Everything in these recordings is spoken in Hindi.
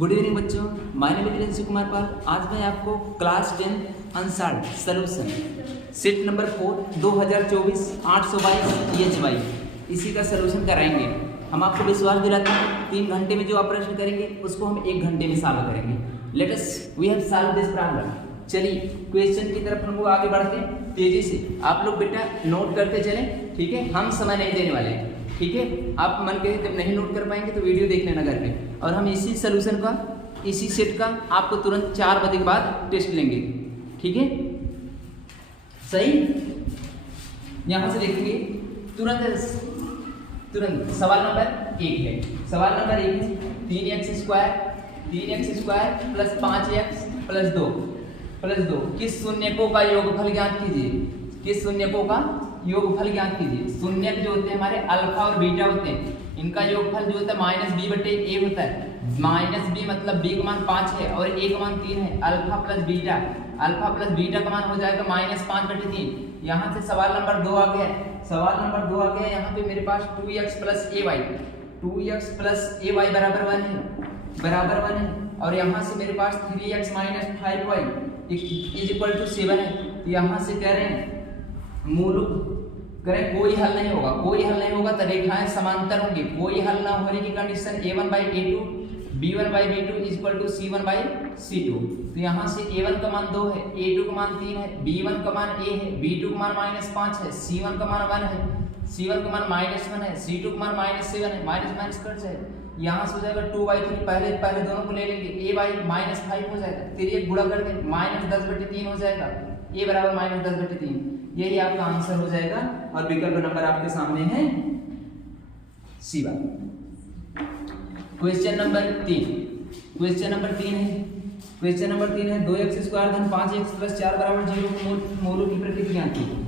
गुड इवनिंग बच्चों, my name is Rishi Kumar Pal. आज मैं आपको class 10 unsolved solution set number 4 2024 822 EHY इसी का सलूशन कराएंगे। हम आपको विश्वास दिलाते हैं 3 घंटे में जो आप प्रश्न करेंगे उसको हम 1 घंटे में सॉल्व करेंगे। Let us we have solve this problem. चलिए क्वेश्चन की तरफ हम लोग आगे बढ़ते हैं तेजी से। आप लोग बेटा नोट करते चलें, ठीक है। हम समय नहीं देने वाले हैं, ठीक है। आप मन कहे जब नहीं नोट कर पाएंगे तो वीडियो देख लेना घर पे। और हम इसी सलूशन का, इसी सेट का आपको तुरंत 4 बजे के बाद टेस्ट लेंगे, ठीक है। सही, यहां से देखेंगे तुरंत सवाल नंबर 1 है। सवाल नंबर 1 है 3x² प्लस 5x प्लस 2 किस शून्यकों का योगफल ज्ञात कीजिए। किस शून्यकों का योगफल ज्ञात कीजिए। शून्यक जो होते हैं हमारे अल्फा और बीटा होते हैं, इनका योगफल जो होता है -b/a होता है। -b मतलब b का मान 5 है और a का मान 3 है। अल्फा प्लस बीटा का मान हो जाएगा -5/3। यहाँ से सवाल नंबर 2 आ गया। यहाँ पे मेरे पास 2x प्लस ay बराबर 1 है। और यहाँ से मेरे पास 3x माइनस 5y = 7 है। तो यहाँ से कह रहे हैं मूल करें कोई हल नहीं होगा तो रेखाएं समांतर होंगी। कोई हल ना होने की कंडीशन a1/a2 b1/b2 = c1/c2। तो यहाँ से a1 का मान 2 है, a2 का मान 3 है, b1 का मान a है, b2 का मान -5 है, c1 का मान 1 है, c1 का मान -1 है, c2 का मान -7 है। माइनस कट जाए, यहाँ से हो जाएगा 2/3। पहले दोनों को ले लेंगे, a -5 हो जाएगा, फिर ये गुणा कर देंगे -10/3 हो जाएगा, a बराबर -10/3। यही आपका आंसर हो जाएगा। और विकल्प नंबर आपके सामने है सी बात। क्वेश्चन नंबर 3 है 2x² धन 5x प्लस 4 बराबर 0 मूलों की प्रकृति ज्ञात कीजिए।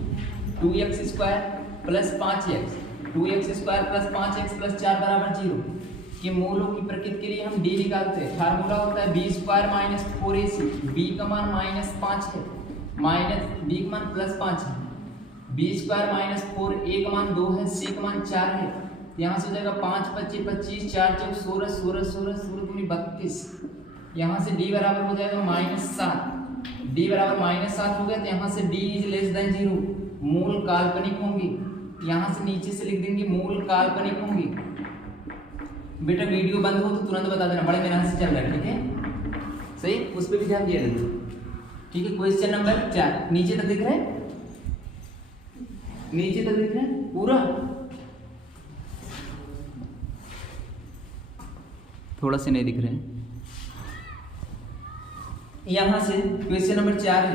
2x² प्लस 5x प्लस 4 बराबर 0 के मूलों की प्रकृति के लिए हम d निकालते हैं। फार्मूला होता है b² - 4ac। b का मान -5 है, b का मान +5 है, b² - 4, a का मान 2 है, c का मान 4 है। यहाँ से हो जाएगा 5 × 25 = 25, 4 × 4 = 16 32। यहाँ से d बराबर हो जाएगा -7। d बराबर -7 हो गया तो यहाँ से d > 0 मूल काल्पनिक होंगी। यहाँ से नीचे से लिख देंगे मूल काल्पनिक होंगी। बेटा वीडियो बंद हो तो तुरंत बता देना, बड़े मेहनत से चल रहा है, ठीक है। सही, उस पर भी ध्यान दिया देना, ठीक है। क्वेश्चन नंबर 4 नीचे तक दिख रहा है, पूरा। थोड़ा से नहीं दिख रहे हैं। यहां से क्वेश्चन नंबर 4 है,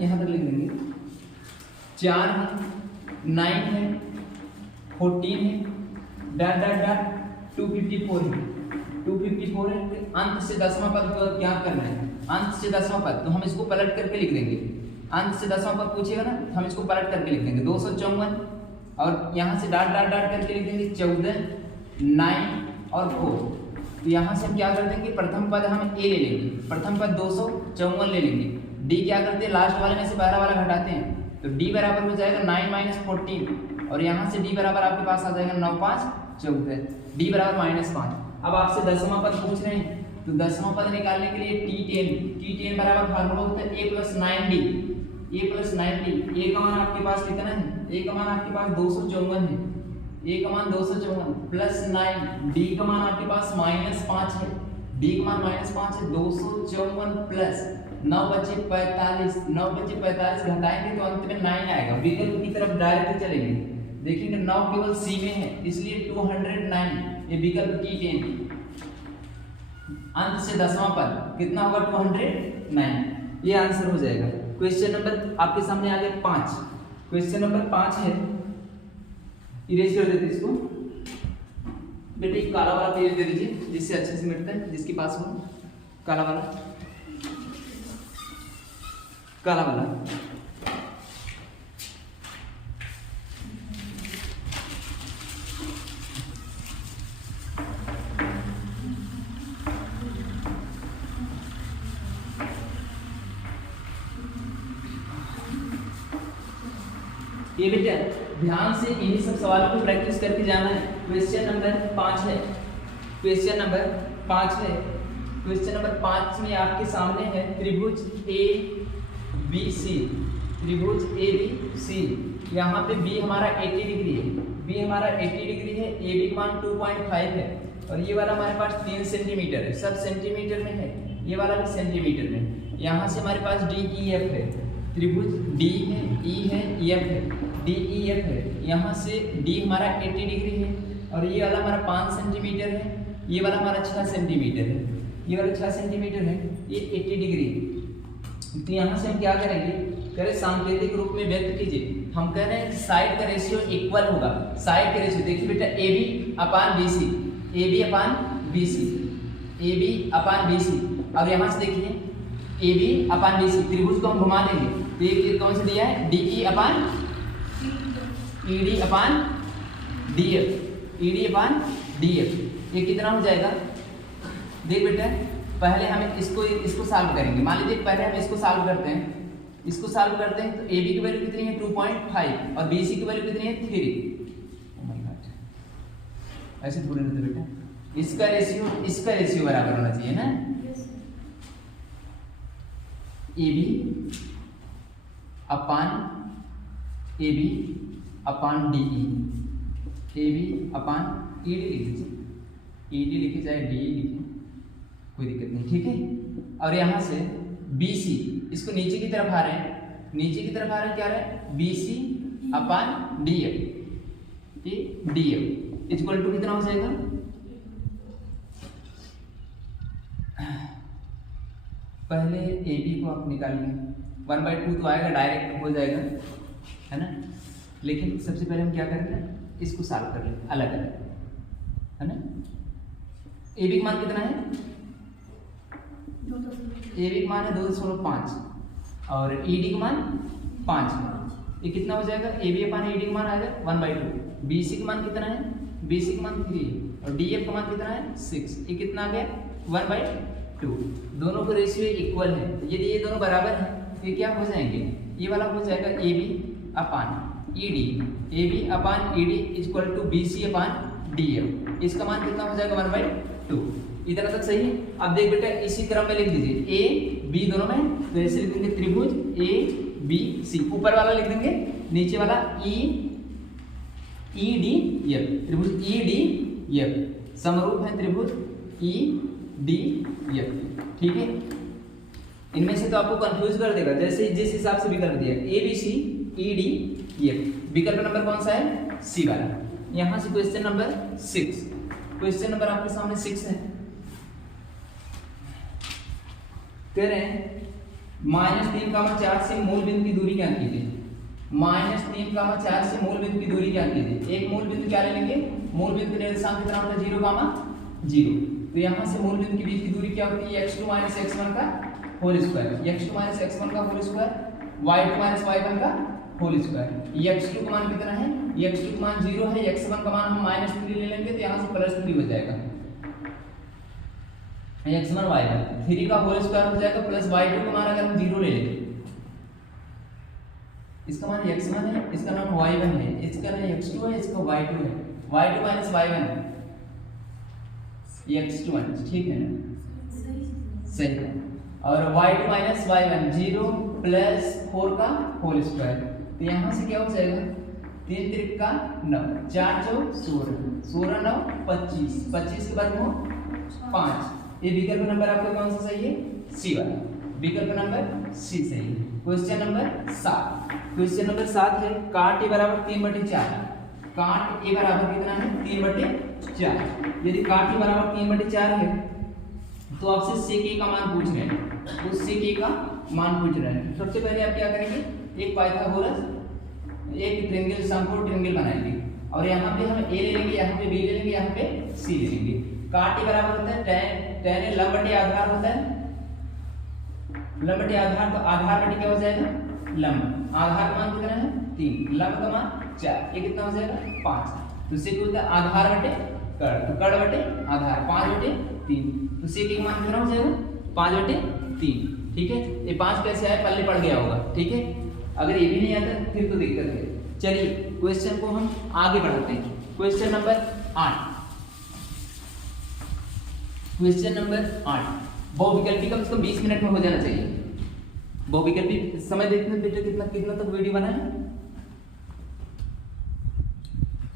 यहां तक लिख देंगे। 4 है, 9 है, 14 है, डॉट 254 है। 254 है। अंत से 10वां पद को क्या करना है। अंत से 10वां पद तो हम इसको पलट करके लिख देंगे। अंत से 10वां पद पूछेगा ना, हम इसको पलट करके लिख देंगे 254। और यहाँ से डॉट करके लिख देंगे 14, 9 और 4। तो यहाँ से हम क्या कर देंगे, प्रथम पद हम a ले लेंगे, प्रथम पद 254 ले लेंगे। d क्या करते हैं, लास्ट वाले में से 12 वाला घटाते हैं, तो d बराबर हो जाएगा 9 - 14। और यहाँ से d बराबर आपके पास आ जाएगा 9 × 5 = 14, d बराबर -5। अब आपसे 10वां पद पूछ रहे हैं, तो 10वां पद निकालने के लिए T10 बराबर फार्मूला होता है a + 9d। a का मान आपके पास कितना है, a का मान आपके पास 254 है, a का मान 254 प्लस 9, d का मान आपके पास -5 है, d का मान -5 है। 254 प्लस 9 बचे 45 घटाएंगे तो अंत में 9 आएगा। विकल्प की तरफ डायरेक्ट चलेंगे, देखेंगे 9 केवल सी में है, इसलिए 209 ये विकल्प T10। अंत से 10वां पद कितना होगा, 209। ये आंसर हो जाएगा। क्वेश्चन नंबर आपके सामने आ गया 5। क्वेश्चन नंबर 5 है, इरेज कर देते इसको। बेटे काला वाला पेज दे दीजिए जिससे अच्छे से मिटता है, जिसके पास हो काला वाला। ये बेटा ध्यान से इन्हीं सब सवालों को प्रैक्टिस करके जाना है। क्वेश्चन नंबर 5 है, क्वेश्चन नंबर 5 है। क्वेश्चन नंबर 5 में आपके सामने है त्रिभुज ए बी सी, त्रिभुज ए बी सी। यहाँ पे बी हमारा 80 डिग्री है, बी हमारा 80 डिग्री है, ए बी मान 2.5 है और ये वाला हमारे पास 3 सेंटीमीटर है, सब सेंटीमीटर में है, ये वाला भी सेंटीमीटर में। यहाँ से हमारे पास डी ई एफ है, त्रिभुज डी है, ई है, एफ है, डी ई एफ है। यहाँ से डी हमारा 80 डिग्री है और ये वाला हमारा 5 सेंटीमीटर है, ये वाला हमारा 6 सेंटीमीटर है, ये वाला 6 सेंटीमीटर है, ये 80 डिग्री है। तो यहाँ से हम क्या करेंगे, कह रहे सांकेतिक रूप में व्यक्त कीजिए। हम कह रहे हैं साइड का रेशियो इक्वल होगा, साइड का रेशियो देखिए बेटा A B upon B C, A B upon B C, A B upon B C. अब यहाँ से देखिए ए बी अपान बी सी, त्रिभुज को हम घुमा देंगे तो ये कौन सा दिया है, डी ई अपान ई डी अपान डी एफ, ई डी अपान डी एफ। ये कितना हो जाएगा, देख बेटा पहले हम इसको सॉल्व करेंगे। मान लीजिए पहले हम इसको सॉल्व करते हैं, इसको सॉल्व करते हैं तो ए बी की वैल्यू कितनी है 2.5 और बी सी की वैल्यू कितनी है 3। ओह माय गॉड, ऐसे थोड़ी ना बेटा, इसका रेशियो बराबर होना चाहिए ना। A B upon D E, A B upon E D लिख दीजिए, ई डी लिखे चाहे डी ई लिखे, कोई दिक्कत नहीं, ठीक है। और यहाँ से बी सी, इसको नीचे की तरफ आ रहे हैं, नीचे की तरफ आ रहे हैं, क्या रहे हैं B C upon D F, ये डी एफ इक्वल टू कितना हो जाएगा, पहले ए बी को आप निकालिए, 1/2 तो आएगा, डायरेक्ट हो जाएगा है ना। लेकिन सबसे पहले हम क्या करेंगे, इसको सॉल्व कर लेंगे अलग अलग है ना। ए बी का मान कितना है, ए बी का मान है 2.5 और ई डी का मान 5 है। ये कितना हो जाएगा, A B upon E D का मान आएगा 1/2। बी सी का मान कितना है, बी सी का मान 3 और डी एफ का मान कितना है 6। ये कितना आ गया 1/2। दोनों का रेशियो इक्वल है, यदि ये दोनों बराबर हैं तो ये क्या हो जाएंगे, ये वाला हो जाएगा A B upon E D, A B upon E D equal to B C upon D F. इसका मान कितना हो जाएगा 1/2। इतना तक सही है। अब देख बेटा इसी क्रम में लिख दीजिए ए बी दोनों में, तो ऐसे लिख देंगे त्रिभुज ए बी सी, ऊपर वाला लिख देंगे, नीचे वाला ई डी एफ, त्रिभुज ई डी एफ समरूप है त्रिभुज ई डी एफ, ठीक है। इनमें से तो आपको कंफ्यूज कर देगा, जैसे जिस हिसाब से विकल्प दिया A B C E D F. विकल्प नंबर कौन सा है, सी वाला। यहां से क्वेश्चन नंबर 6, क्वेश्चन नंबर आपके सामने 6 है। कह रहे हैं -3,4 से मूल बिंदु की दूरी क्या कीजिए, -3,4 से मूल बिंदु की दूरी क्या कीजिए। एक मूल बिंदु क्या ले लेंगे, मूल बिंदु निर्देशांक कितना होता है 0, 0। तो यहाँ से मूल बिंदु के बीच की दूरी क्या होती है, x2 - x1 का होल स्क्वायर, x2 - x1 का होल स्क्वायर, y2 - y1 का होल स्क्वायर। x2 का मान कितना है, x2 का मान 0 है, x1 का मान हम -3 ले लेंगे तो यहाँ से +3 हो जाएगा, x1 y1 3 का होल स्क्वायर हो जाएगा प्लस y2 का मान अगर हम 0 ले लेंगे, इसका मान x1 है, इसका नाम y1 है, इसका नाम x2 है, इसका y2 है, y2 - y1 x2 ठीक है ना, सही है। और y2 - y1 0 प्लस 4 का होल स्क्वायर, तो यहाँ से क्या हो जाएगा 3 त्रिक का 9, 4 चौक 16, 16 9 25, 25 के बाद में 5। ये विकल्प नंबर आपका कौन सा सही है, सी वाला, विकल्प नंबर सी सही है। क्वेश्चन नंबर 7, क्वेश्चन नंबर 7 है काट ए बराबर 3/4, काट ए बराबर कितना है 3/4। यदि काट ए बराबर 3/4 है तो आपसे सेक ए का मान पूछ रहे हैं, तो सेक ए का मान पूछ रहे हैं। सबसे पहले आप क्या करेंगे, एक पाइथागोरस एक ट्रायंगल समकोण ट्रायंगल बनाएंगे और यहाँ पे हम ए ले लेंगे, यहाँ पे बी ले लेंगे, यहाँ पे सी ले लेंगे। काट ए बराबर होता है tan ए लंब बटे आधार होता है, लंब बटे आधार, तो आधार बटे क्या हो जाएगा लंब, आधार का मान कितना है 3, लंब का मान 4, ये कितना हो जाएगा 5। तो इसे क्या होता है आधार बटे कड़, तो कड़ बटे आधार 5/3, तो इसे का मान कितना हो जाएगा 5/3, ठीक है। ये 5 कैसे आया पल्ले पड़ गया होगा, ठीक है। अगर ये भी नहीं आता फिर तो दिक्कत है। चलिए क्वेश्चन को हम आगे बढ़ाते हैं। क्वेश्चन नंबर 8, क्वेश्चन नंबर 8, बहुविकल्पी कम से कम 20 मिनट में हो जाना चाहिए। बहुविकल्पी समय देखते हैं बेटा कितना कितना तक वीडियो बना है,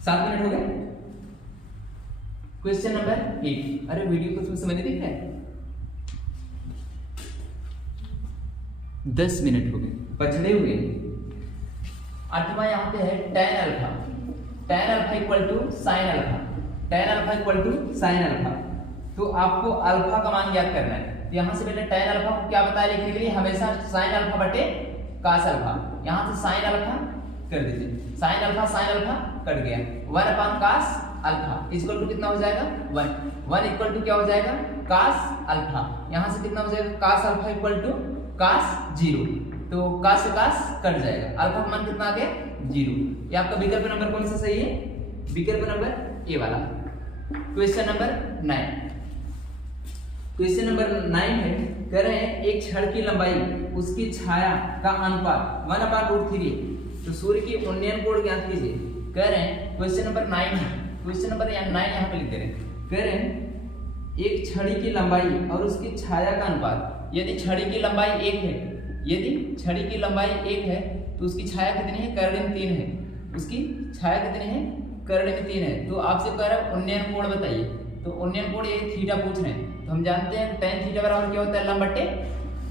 7 मिनट हो गए। क्वेश्चन नंबर 8, अरे वीडियो को समय नहीं देख रहा है, 10 मिनट हो गए, पछड़े हुए। 8वां यहाँ पे है tan alpha, tan alpha equal to sine alpha, tan alpha equal to sine alpha. तो आपको अल्फा का मान ज्ञात करना है। तो यहाँ से बेटा tan अल्फा को क्या बताया लिखने के लिए, हमेशा साइन अल्फा बटे cos अल्फा। यहाँ से साइन अल्फा कर दीजिए, साइन अल्फा कट गया, 1 cos अल्फा इक्वल टू कितना हो जाएगा 1 इक्वल टू क्या हो जाएगा cos अल्फा। यहाँ से कितना हो जाएगा cos alpha equal to cos 0, तो cos से cos कट जाएगा, अल्फा का मान कितना आ गया 0। ये आपका विकल्प नंबर कौन सा सही है, विकल्प नंबर ए वाला। क्वेश्चन नंबर 9, क्वेश्चन नंबर 9 है, कह रहे हैं एक छड़ की लंबाई उसकी छाया का अनुपात 1/√3 है, तो सूर्य की उन्नयन कोण ज्ञात कीजिए। कह रहे हैं क्वेश्चन नंबर 9 है, क्वेश्चन नंबर 9 यहाँ पे लिख दे रहे हैं। कह रहे हैं एक छड़ी की लंबाई और उसकी छाया का अनुपात, यदि छड़ी की लंबाई 1 है, यदि छड़ी की लंबाई 1 है तो उसकी छाया कितनी है, कर्णिम 3 है, उसकी छाया कितनी है, कर्णिम 3 है। तो आपसे कह रहा है उन्नयन कोण बताइए, तो उन्नयन कोण ये थीटा पूछ रहे हैं, तो हम जानते हैं tan थीटा बराबर क्या होता है, लंब बटे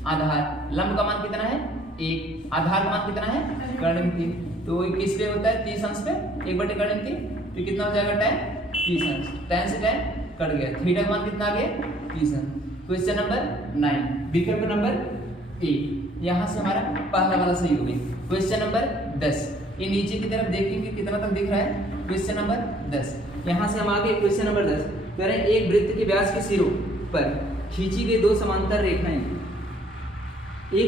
आधार। लंब का मान कितना है 1, आधार का मान कितना है कर्णिम 3, तो किस पे होता है 30 अंश पे 1 बटे कर्णिम 3, तो कितना हो जाएगा tan 30 अंश, tan से tan कट गया, थीटा का मान कितना आ गया 30 अंश। क्वेश्चन नंबर 9, विकल्प नंबर ए, यहाँ से हमारा पहला वाला सही हो गई। क्वेश्चन नंबर 10, ये नीचे की तरफ देखेंगे कितना तक दिख रहा है, क्वेश्चन नंबर 10। यहाँ से हम आगे क्वेश्चन नंबर 10 कह रहे हैं एक वृत्त के व्यास के सिरों पर खींची गई 2 समांतर रेखाएं, एक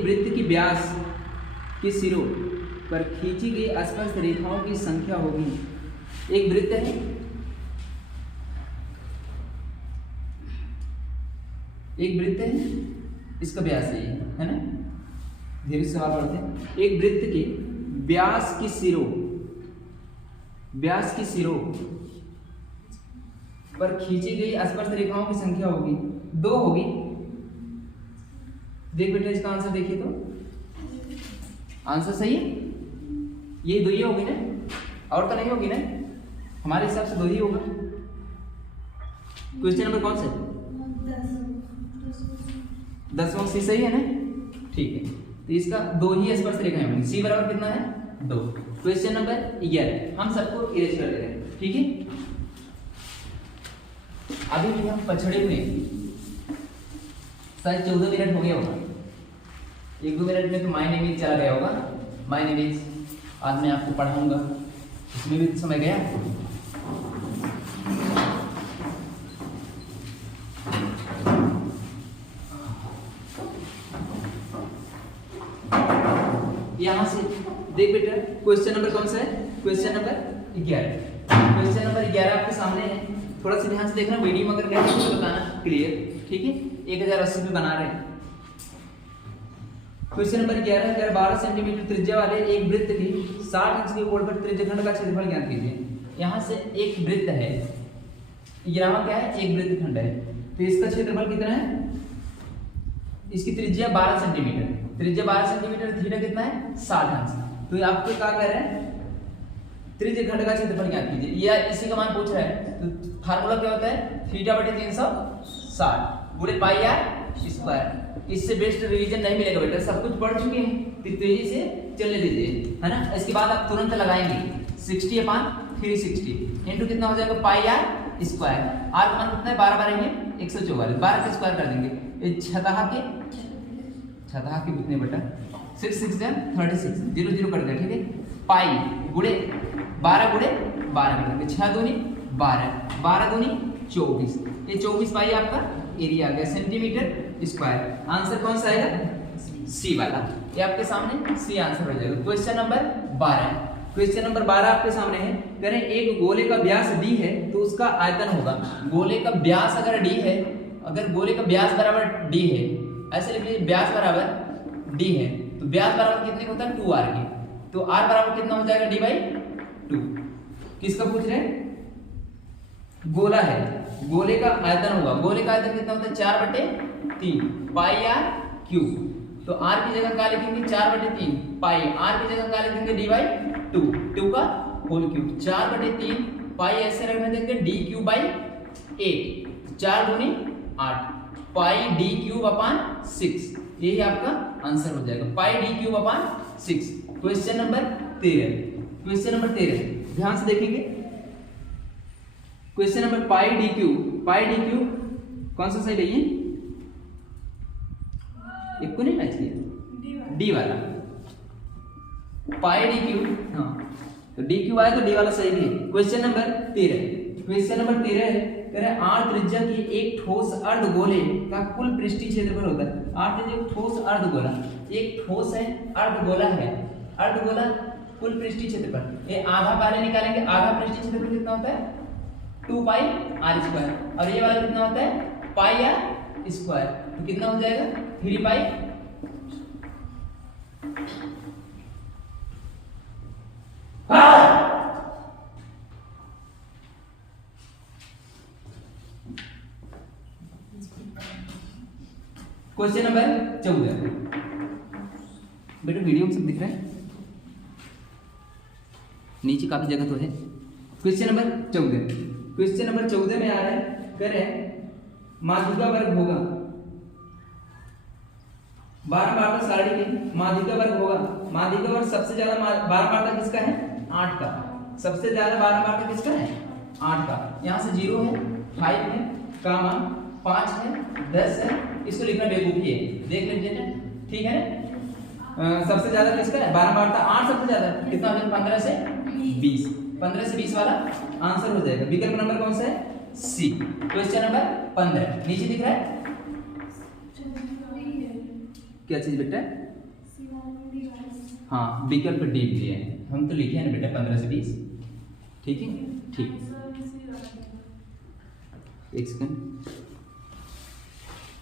वृत्त की व्यास के सिरों पर खींची गई स्पर्श रेखाओं की संख्या होगी। एक वृत्त है, एक वृत्त है, इसका व्यास है ना, धीरे से सवाल पढ़ते हैं। एक वृत्त के व्यास की सिरों पर खींची गई स्पर्श रेखाओं की संख्या होगी 2 होगी। देख बेटा इसका आंसर देखिए, तो आंसर सही है, ये 2 ही होगी ना, और तो नहीं होगी ना, हमारे हिसाब से 2 ही होगा। क्वेश्चन नंबर कौन सा है, 10वां सी सही है ना, ठीक है, तो इसका 2 ही स्पर्श रेखाएं होंगी, सी बराबर कितना है 2। क्वेश्चन नंबर 11 हम सबको इरेज कर दे रहे हैं, ठीक है। अभी भी हम पछड़े हुए शायद 14 मिनट हो गया होगा, 1-2 मिनट में तो माय नेम इज चला गया होगा। माय नेम इज आज मैं आपको पढ़ाऊंगा, इसमें भी समय गया। यहां से देख बेटा क्वेश्चन नंबर कौन सा है, क्वेश्चन नंबर 11। क्वेश्चन नंबर 11 आपके सामने है, थोड़ा सा ध्यान से देखना, वीडियो में अगर गया तो बताना क्लियर, ठीक है। 1080 पे बना रहे हैं। क्वेश्चन नंबर 11 है, 12 सेंटीमीटर त्रिज्या वाले एक वृत्त की 60 इंच के कोण पर त्रिज्यखंड का क्षेत्रफल ज्ञात कीजिए। यहाँ से एक वृत्त है, यहाँ क्या है, एक वृत्त खंड है, तो इसका क्षेत्रफल कितना है, इसकी त्रिज्या 12 सेंटीमीटर, त्रिज्या 12 सेंटीमीटर, थीटा कितना है 60 अंश। तो आपको क्या कर रहे हैं, त्रिज्यखंड का क्षेत्रफल ज्ञात कीजिए, या इसी का मान पूछ रहा है। तो फार्मूला क्या होता है, थीटा बटे 360 गुणे पाई आर स्क्वायर। इससे बेस्ट रिवीजन नहीं मिलेगा बेटा, सब कुछ पढ़ चुके हैं, तेजी से चलने दीजिए, है ना। इसके बाद आप तुरंत लगाएंगे 60/360 इंटू कितना हो जाएगा पाई आर स्क्वायर। आर का मान कितना है 12 12 है 144, 12 का स्क्वायर कर देंगे, ये छठा के कितने बेटा 6 6 36, 0 0 कट गया, ठीक है। पाई गुणे 12 गुणे 12 करेंगे, 6 दूनी 12, 12 दूनी 24, ये 24 पाई आपका एरिया आ गया सेंटीमीटर स्क्वायर। आंसर कौन सा आएगा, सी वाला, ये आपके सामने सी आंसर हो जाएगा। क्वेश्चन नंबर 12, क्वेश्चन नंबर 12 आपके सामने है, करें एक गोले का व्यास d है तो उसका आयतन होगा। गोले का व्यास अगर d है, अगर गोले का व्यास बराबर d है, ऐसे लिख लीजिए व्यास बराबर d है, तो व्यास बराबर कितने होता है 2r के, तो r बराबर कितना हो जाएगा d/2। किसका पूछ रहे हैं, गोला है, गोले का आयतन होगा, गोले का आयतन कितना होता है 4/3 पाई आर क्यूब। तो आर की जगह क्या लिखेंगे 4/3 पाई, आर की जगह क्या लिखेंगे d/2, 2 का होल क्यूब, 4/3 पाई ऐसे रखने देंगे d³/8, 4 दूनी 8 पाई d³/6, यही आपका आंसर हो जाएगा पाई d³/6। Question number 13, question number 13 ध्यान से देखेंगे। क्वेश्चन नंबर पाई d³ कौन सा सही है, एक को नहीं मैच किया डी वाला, पाई d³, हाँ तो d³ आया तो डी वाला सही है। क्वेश्चन नंबर 13, क्वेश्चन नंबर 13 है, कह रहे आर त्रिज्या के एक ठोस अर्धगोले का कुल पृष्ठीय क्षेत्रफल होता है। आर त्रिज्या ठोस अर्धगोला, एक ठोस है अर्धगोला है, अर्धगोला कुल पृष्ठीय क्षेत्रफल, ये आधा पहले निकालेंगे, आधा पृष्ठीय क्षेत्रफल कितना होता है 2 पाई आर स्क्वायर, और ये वाला कितना होता है पाई आर स्क्वायर, तो कितना हो जाएगा 3 पाई। क्वेश्चन नंबर 14, बेटा वीडियो में सब दिख रहा है, नीचे काफी जगह तो है। क्वेश्चन नंबर 14, क्वेश्चन नंबर 14 में आ रहा है, कह रहे हैं माध्यिका वर्ग होगा, 12 बार सारणी में माध्यिका वर्ग होगा, माध्यिका वर्ग सबसे ज्यादा 12 बार का किसका है 8 का, सबसे ज्यादा 12 बार का किसका है 8 का, यहाँ से 0 है 5 है कामा 5 है 10 है, इसको लिखना बेवकूफी है, देख लीजिए ठीक है ना। सबसे ज्यादा किसका है 12 बार का 8, सबसे ज्यादा कितना हो जाएगा 15 से 20, 15 से 20 वाला आंसर हो जाएगा। विकल्प नंबर कौन सा है सी। क्वेश्चन नंबर 15 नीचे दिख रहा है, क्या चीज बेटा, हाँ विकल्प डी दिए हैं, हम तो लिखे हैं ना बेटा 15 से 20, ठीक है ठीक। एक सेकंड,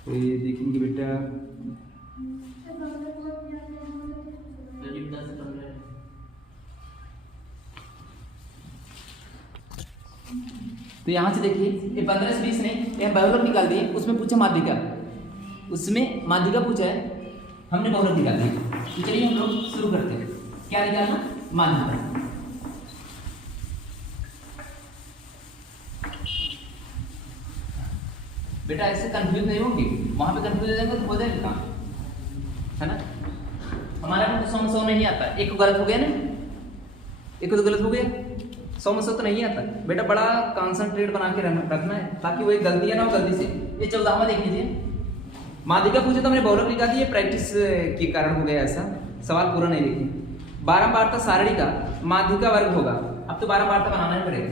तो ये देखेंगे बेटा तो यहाँ से देखिए ये 15 से 20 नहीं, ये बहुलक निकाल दिए, उसमें पूछा माध्यिका, उसमें माध्यिका पूछा है, हमने बहुलक निकाल दिया। तो चलिए हम लोग शुरू करते हैं, क्या निकालना माध्यिका। बेटा ऐसे कंफ्यूज नहीं होगी, वहां पे कंफ्यूज हो जाएगा तो हो जाएगा काम, है ना। हमारा में तो 100 नहीं आता, एक गलत हो गया ना, एक तो गलत हो गया, 100 तो नहीं आता बेटा, बड़ा कॉन्सेंट्रेट बना के रखना है ताकि वो एक गलती है ना वो गलती से। ये 14वां देख लीजिए, माध्यिका पूछे तो हमने बहुलक निकाल दी, प्रैक्टिस के कारण हो गया ऐसा, सवाल पूरा नहीं देखिए। 12 बार सारणी का माध्यिका वर्ग होगा, अब तो 12 बार बनाना ही पड़ेगा।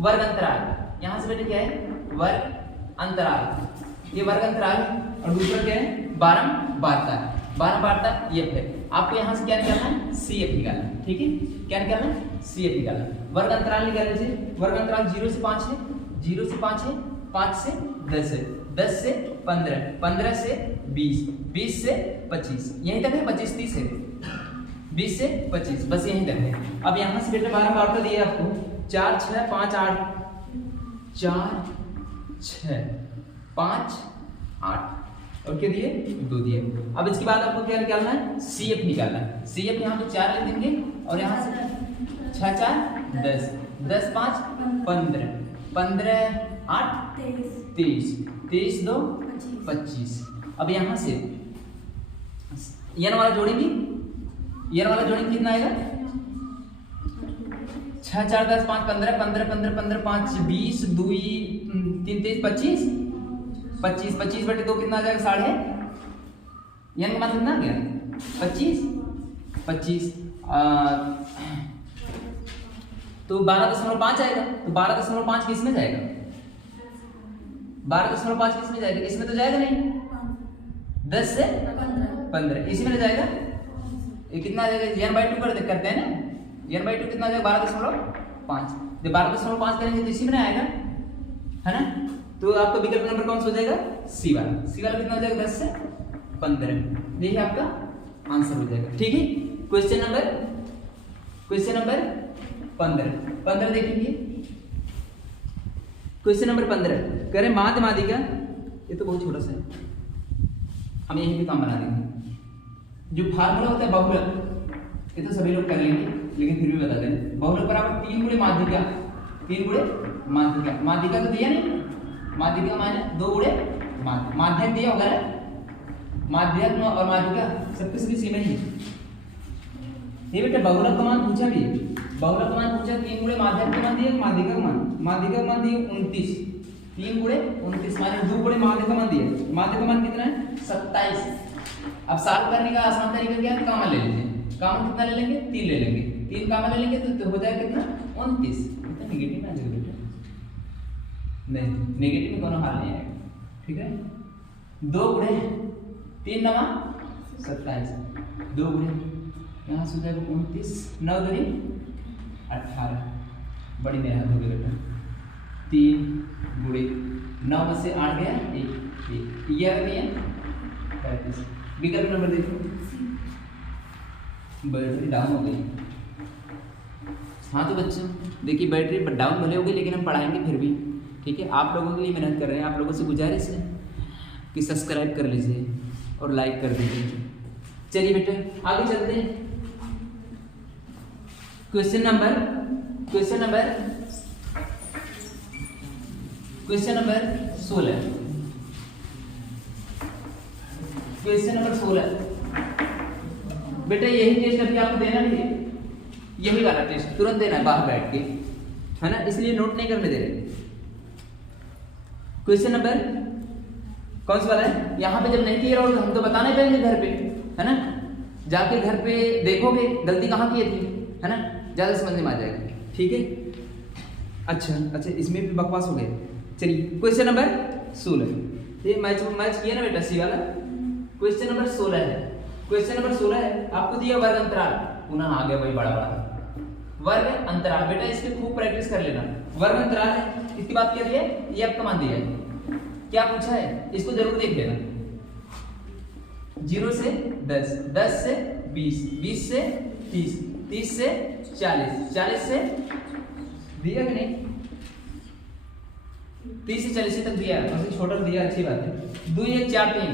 वर्ग अंतराल, यहाँ से बेटा क्या है वर्ग अंतराल, ये वर्ग अंतराल, और दूसरा क्या है बारंबारता, बारंबारता एफ है, आपको यहाँ से क्या निकालना है सी एफ निकालना है, ठीक है क्या निकालना है सी एफ निकालना। वर्ग अंतराल निकाल लीजिए, वर्ग अंतराल 0 से 5 है, 0 से 5 है, 5 से 10 है, 10 से 15, 15 से 20, 20 से 25, यहीं तक है, 25 30 है, 20 से 25 बस यहीं तक है। अब यहाँ से बेटा 12 बार दिए आपको, 4 6 5 8, 4 6 5 8 और क्या दिए 2 दिए। अब इसके बाद आपको क्या निकालना है सी एफ निकालना है, सी एफ यहाँ पे 4 लिख देंगे और यहाँ से 6 4 10, 10 5 15, 15 8 23, 23 2 25। अब यहाँ से n वाला जोड़ेंगे, n वाला जोड़ेंगे कितना आएगा 6 4 10 5 15, 15 15 15 5 20, 2 3 23 25, 25 25 बटे 2 कितना आ जाएगा 12, n का मान कितना आ गया 25 25, तो 12.5 आएगा, तो 12.5 किस में जाएगा 12.5 किस में जाएगा, इसमें तो जाएगा नहीं, 10 से 15 इसी में जाएगा, ये कितना आ जाएगा n/2 करते हैं ना, n/2 कितना आ जाएगा 12.5, जब 12.5 करेंगे तो इसी में आएगा, है ना। तो आपका विकल्प नंबर कौन सा हो जाएगा सी वाला, सी वाला कितना हो जाएगा 10 से 15, देखिए आपका आंसर हो जाएगा, ठीक है। क्वेश्चन नंबर 15 देखेंगे, क्वेश्चन नंबर 15 कह रहे माध्य माध्यिका, ये तो बहुत छोटा सा है, हम यही भी काम बना देंगे। जो फार्मूला होता है बहुलक, ये तो सभी लोग कर लेंगे लेकिन फिर भी बता दें। बहुलक बराबर 3 गुणे माध्यिका, 3 गुणे माध्यिका, माध्यिका तो दिया नहीं, माध्यिका माने 2 गुणे माध्य, माध्यक दिया होगा ना, माध्यक और माध्यिका सबके सभी सेम ही। ये बेटा बहुलक का मान पूछा भी, बहुलक का मान पूछा 3 गुणे माध्यक का मान दिया, माध्यिका का मान, माध्यिका का मान दिया 29, 3 गुणे 29 माने 2 गुणे माध्यक का मान दिया, माध्यक का मान कितना है 27। अब सॉल्व करने का आसान तरीका क्या है, कॉमन ले लेंगे, कॉमन कितना ले लेंगे 3 ले लेंगे, 3 कॉमन ले लेंगे तो हो जाएगा कितना 29। इतना नेगेटिव में आ जाएगा बेटा, नहीं नेगेटिव में कोनो हाल नहीं आएगा, ठीक है। 2 गुणे 3 नवा 27, 2 गुणे यहाँ से हो जाएगा 29, 9 दूनी 18, बड़ी मेहनत होगी बेटा। 3 गुणे 9 में से 8 गया 1, ये आ गया 35। विकल्प नंबर देखो, बैटरी डाउन हो गई। हाँ तो बच्चों देखिए बैटरी डाउन भले हो गई लेकिन हम पढ़ाएंगे फिर भी, ठीक है। आप लोगों के लिए मेहनत कर रहे हैं, आप लोगों से गुजारिश है कि सब्सक्राइब कर लीजिए और लाइक कर दीजिए। चलिए बेटा आगे चलते हैं। क्वेश्चन नंबर 16, क्वेश्चन नंबर 16 बेटा यही टेस्ट अभी आपको देना नहीं है, यही वाला टेस्ट तुरंत देना है बाहर बैठ के, है ना, इसलिए नोट नहीं करने दे रहे। क्वेश्चन नंबर कौन सा वाला है, यहाँ पे जब नहीं क्लियर होगा हम तो बताना ही पड़ेंगे घर पे, है ना, जाके घर पे देखोगे गलती कहाँ की थी, है ना, ज्यादा समझ में आ जाएगा, ठीक है। अच्छा इसमें भी बकवास हो गया। चलिए क्वेश्चन नंबर 16, ये मैच किया ना बेटा सी वाला। क्वेश्चन नंबर 16 है, क्वेश्चन नंबर 16 है, आपको दिया वर्ग अंतराल, पुनः आ गया भाई बड़ा वर्ग अंतराल। बेटा इसकी खूब प्रैक्टिस कर लेना, वर्ग अंतराल है, इसके बाद क्या दिया है, ये आपका मान दिया है, क्या पूछा है इसको जरूर देख लेना। 0 से 10, 10 से 20, 20 से 30, 30 से 40, 40 से दिया कि नहीं, 30 से 40 तक दिया, सबसे छोटा दिया, अच्छी बात है। 2 1 4 3,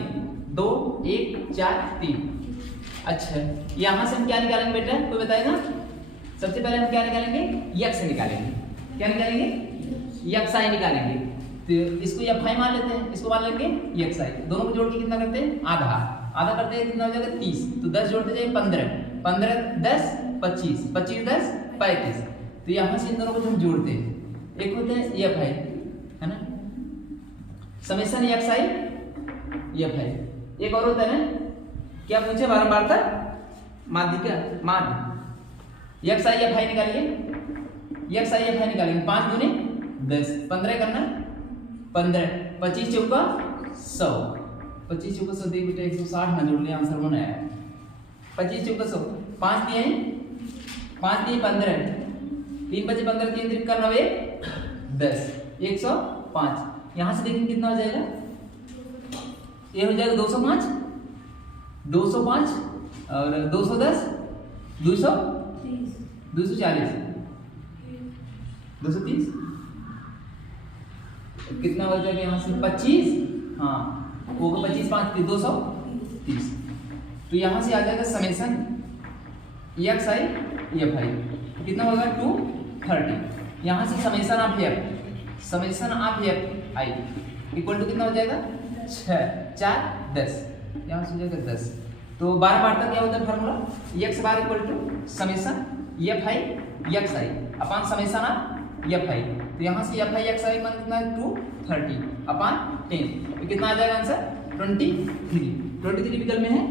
2 1 4 3। अच्छा यहां से हम क्या निकालेंगे बेटा, कोई बताएगा? सबसे पहले हम क्या निकालेंगे, यक्स निकालेंगे, क्या निकालेंगे, यक्स आई निकालेंगे। तो इसको एफ आई मान लेते हैं, इसको मान लेंगे यक्स आई, दोनों को जोड़ के कितना करते हैं, आधा आधा करते हैं, कितना हो जाएगा 30, तो 10 जोड़ते जाइए 15, 15 10 25, 25 10 35। तो यहाँ से इन दोनों को हम जोड़ते हैं, एक होते हैं एफ आई, है ना, समेशन एक्स आई एफ आई, एक और होता है ना, क्या पूछे बारंबार तक, माध्यिका माध्य, एक्स आई एफ आई निकालिए, एक्स आई एफ आई निकालेंगे, 5 दूनी 10, 15 करना 15, 25 चौका 100, 25 चौका 100 देख बेटा 160 ना जोड़ लिया, आंसर बना है 25 चौका 100, 5 दिए 15, 3 बचे 15, 3 3 का 9 10, 105। यहां से देखेंगे कितना हो जाएगा, ये हो जाएगा 205, 205 और 210, 240, 230, कितना हो जाएगा यहाँ से 25, हाँ वो 25 5 230। तो यहाँ से आ जाएगा summation X I F I, कितना होगा 230। यहाँ से summation of F I equal to कितना हो जाएगा 6 4 10, यहाँ से हो जाएगा 10। तो 12 बार तक क्या होता है formula, X bar equal to summation F I X I upon summation of F I. तो यहाँ से एफ आई एक्स आई मान कितना है 230 अपॉन 10, तो कितना आ जाएगा आंसर 23 विकल्प में है,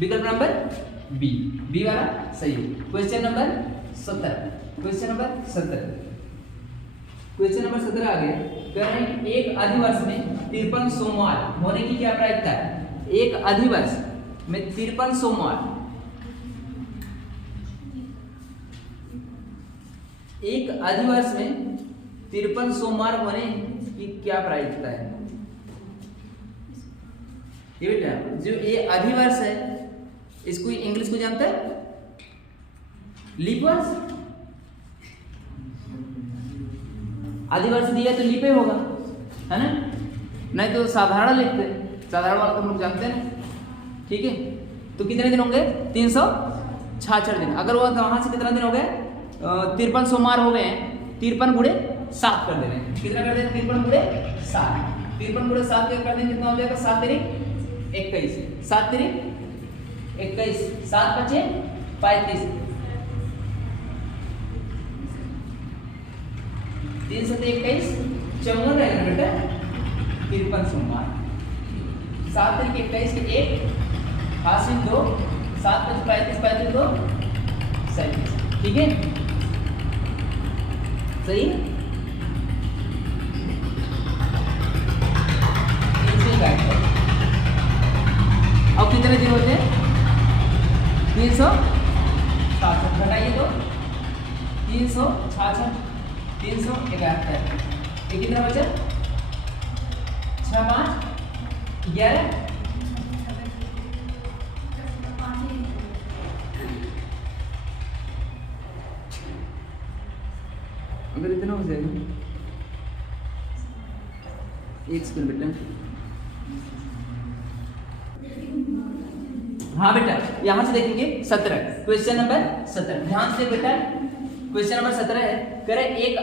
विकल्प नंबर बी वाला सही है। क्वेश्चन नंबर 17, क्वेश्चन नंबर 17 आ गया, कह रहे हैं एक अधिवर्ष में 53 सोमवार होने की क्या प्रायिकता है, एक अधिवर्ष में 53 सोमवार, एक अधिवर्ष में 53 सोमवार होने की क्या प्रायिकता है। ये बेटा जो ये अधिवर्ष है इसको इंग्लिश को जानते हैं, लीप वर्ष, अधिवर्ष दिया तो लीपे होगा, है ना, नहीं तो साधारण लिखते, साधारण वाला तो हम लोग जानते हैं ना, ठीक है। तो कितने दिन होंगे? 366 दिन। अगर वो वहां से कितना दिन हो गए? 53 सोमवार हो गए हैं, 53 गुणे 7 कर दे रहे हैं, कितना कर दे रहे हैं? 53 गुणे 7, 53 गुणे 7 कर दें कितना हो जाएगा? 7 तिरिक 21, 7 तिरिक 21, 7 पचे 35, 3 7 21, 54 रहेगा बेटा, 53 सोमवार, 7 तिरिक 21 के 1 हासिल 2, 7 पचे 35, 35 2 37, ठीक है, सही। अब कितने दिन होते हैं? 366, घटाइए तो 366, 371, ये कितना बचा? 6 5 11, अगर इतना हो जाएगा 1 सेकंड बेटा, हाँ बेटा यहां से देखेंगे 17, क्वेश्चन नंबर 17, ध्यान से बेटा, क्वेश्चन नंबर 17 है, करे एक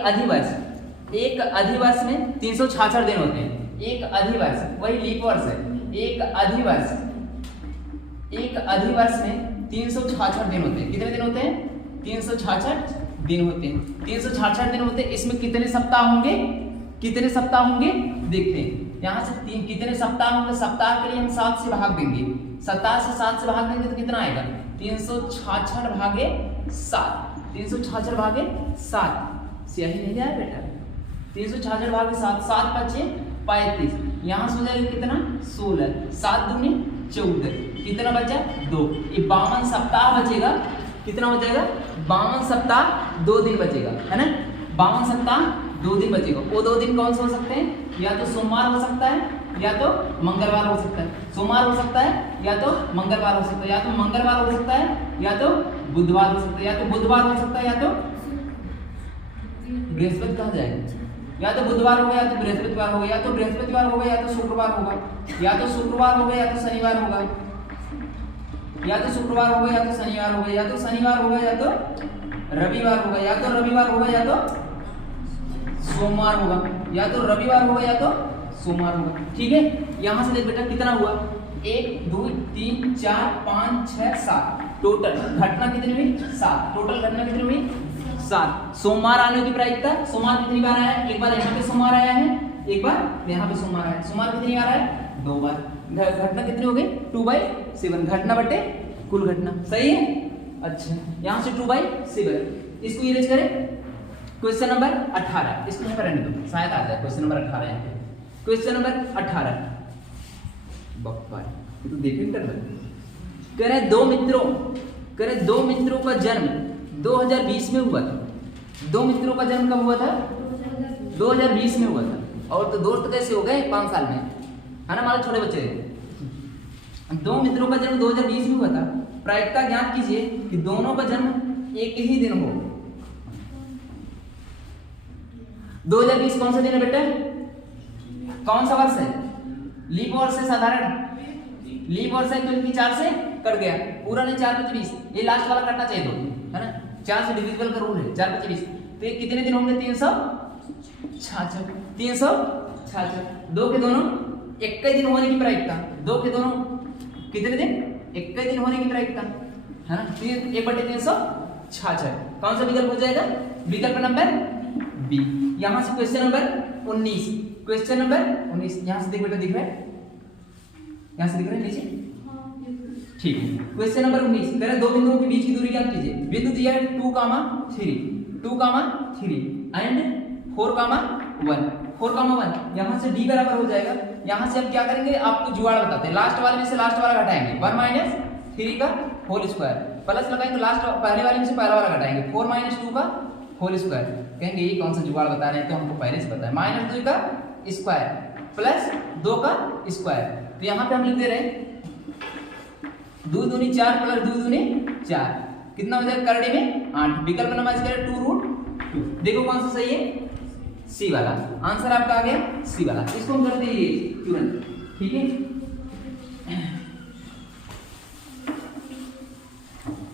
अधिवर्ष में 366 दिन होते हैं, एक अधिवर्ष वही लीप वर्ष है, एक अधिवर्ष में 366 दिन होते हैं, कितने दिन होते हैं? 366 दिन होते हैं, 366 दिन होते हैं, इसमें कितने सप्ताह होंगे? कितने सप्ताह होंगे देखते हैं, यहाँ से कितने सप्ताह होंगे? सप्ताह के लिए हम 7 से भाग देंगे, सप्ताह से 7 से भाग देंगे तो कितना आएगा? 366 भागे 7, 366 भागे 7, सही नहीं आया बेटा, 366 भागे 7, 7 पचे 35, यहाँ से हो जाएगा कितना? 16, 7 दूनी 14, कितना बचा? 2, ये 52 सप्ताह बचेगा, कितना हो जाएगा? 52 सप्ताह 2 दिन बचेगा, है ना, 52 सप्ताह 2 दिन बचेगा। वो 2 दिन कौन से हो सकते हैं? या तो सोमवार हो सकता है, या तो मंगलवार हो सकता है, सोमवार हो सकता है, या तो मंगलवार हो सकता है, या तो मंगलवार हो सकता है, या तो बुधवार हो सकता है, या तो बुधवार हो सकता है, या तो बृहस्पति कहा जाएगा, या तो बुधवार होगा, या तो बृहस्पतिवार होगा, या तो बृहस्पतिवार होगा, या तो शुक्रवार होगा, या तो शुक्रवार होगा, या तो शनिवार होगा, या तो शुक्रवार होगा, या तो शनिवार होगा, या तो शनिवार होगा, या तो रविवार होगा, या तो रविवार होगा, या तो सोमवार होगा, या तो रविवार होगा, या तो सोमवार होगा, ठीक है। यहां से देख बेटा कितना हुआ? 1 2 3 4 5 6 7, टोटल घटना कितनी हुई? 7, टोटल घटना कितनी हुई? 7। सोमवार आने की प्रायिकता, सोमवार कितनी बार आया है? एक बार यहाँ पे सोमवार आया है, एक बार यहाँ पे सोमवार आया है, सोमवार कितनी बार आया है? 2 बार, घटना कितनी हो गई? 2/7, घटना बटे कुल घटना, सही है। अच्छा यहाँ से 2/7, इसको इरेज करें, क्वेश्चन नंबर 18, इसको यहाँ पर रहने दो, शायद आ जाए क्वेश्चन नंबर 18 यहाँ पे, क्वेश्चन नंबर 18, बप्पा ये तो देखें कर रहे, कह रहे दो मित्रों का जन्म 2020 में हुआ था, 2 मित्रों का जन्म कब हुआ था? 2020 में हुआ था, और तो दोस्त कैसे हो गए 5 साल में, है ना, हमारे छोटे बच्चे थे। 2 मित्रों का जन्म 2020 में हुआ था, प्रायिकता ज्ञात कीजिए कि दोनों का जन्म एक ही दिन हो। 2020 कौन सा दिन है बेटा? कौन सा वर्ष है? लीप वर्ष है, साधारण लीप वर्ष है, क्योंकि 4 से कट गया, पूरा नहीं 4 5 20, ये लास्ट वाला कटना चाहिए, है ना, 4 से डिविजिबल का रूल है, 4 5 20, तो ये कितने दिन होंगे? 366, 366, 2 के दोनों एक ही दिन होने की प्रायिकता, 2 के दोनों कितने दिन? एक ही दिन होने की प्रायिकता, है ना, 1/366, कौन सा विकल्प हो जाएगा? विकल्प नंबर बी। यहां से क्वेश्चन नंबर 19, क्वेश्चन नंबर 19, यहां से देख बेटा, दिख रहा है, यहां से दिख रहा है नीचे, ठीक है। क्वेश्चन नंबर 19, कह रहे 2 बिंदुओं के बीच की दूरी ज्ञात कीजिए, बिंदु दिया है 2, 3 एंड 4, 1, यहां से d बराबर हो जाएगा। यहां से हम क्या करेंगे, आपको जुगाड़ बताते हैं, लास्ट वाले में से लास्ट वाला घटाएंगे, 1 - 3 का होल स्क्वायर, प्लस लगाएंगे तो लास्ट पहले वाले में से पहला वाला घटाएंगे, 4 - 2 का होल स्क्वायर, कहेंगे ये कौन सा जुगाड़ बता रहे हैं, तो हमको पहले से पता है, -2 का स्क्वायर प्लस 2 का स्क्वायर, तो यहाँ पे हम लिख दे रहे हैं 2 दूनी 4 प्लस 2 दूनी 4, कितना हो जाएगा करड़े में 8, विकल्प नंबर 2√2, देखो कौन सा सही है, सी वाला आंसर आपका आ गया सी वाला। इसको हम करते हैं तुरंत, ठीक है।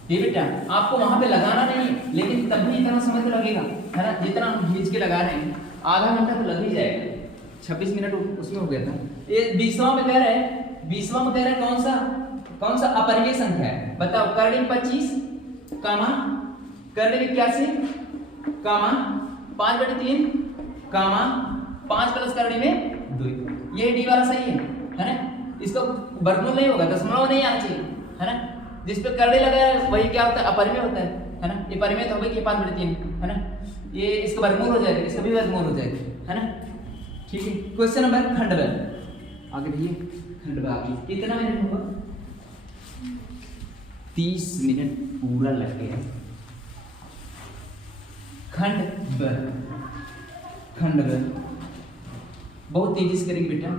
ये बेटा आपको वहां पे लगाना नहीं है, लेकिन तब भी इतना समय तो लगेगा, है ना। जितना हम खींच के लगा रहे हैं आधा घंटा तो लग ही जाएगा। 26 मिनट उसमें हो गया था। ये 20वां में कह रहा है, 20वां में कह रहा है कौन सा अपरिमेय संख्या है, बताओ। कर्णिक 25 कामा कर्णिक 81 कामा 5/3 कामा 5 प्लस कर्णिक में 2। ये डी वाला सही है ना। इसका वर्गमूल नहीं होगा, दशमलव नहीं आना चाहिए, है ना। जिस पे कर्णिक लगा है वही क्या होता है, अपरिमेय होता है ना। ये परिमेय तो होगा कि 5/3, है ना। ये इसका वर्गमूल हो जाएगा, इसका भी वर्गमूल हो जाएगा, है ना। ठीक है। क्वेश्चन नंबर खंड ब, आगे देखिए खंड ब आगे कितना मिनट होगा, 30 मिनट पूरा लग गया। खंड ब, खंड ब बहुत तेजी से करेंगे बेटा।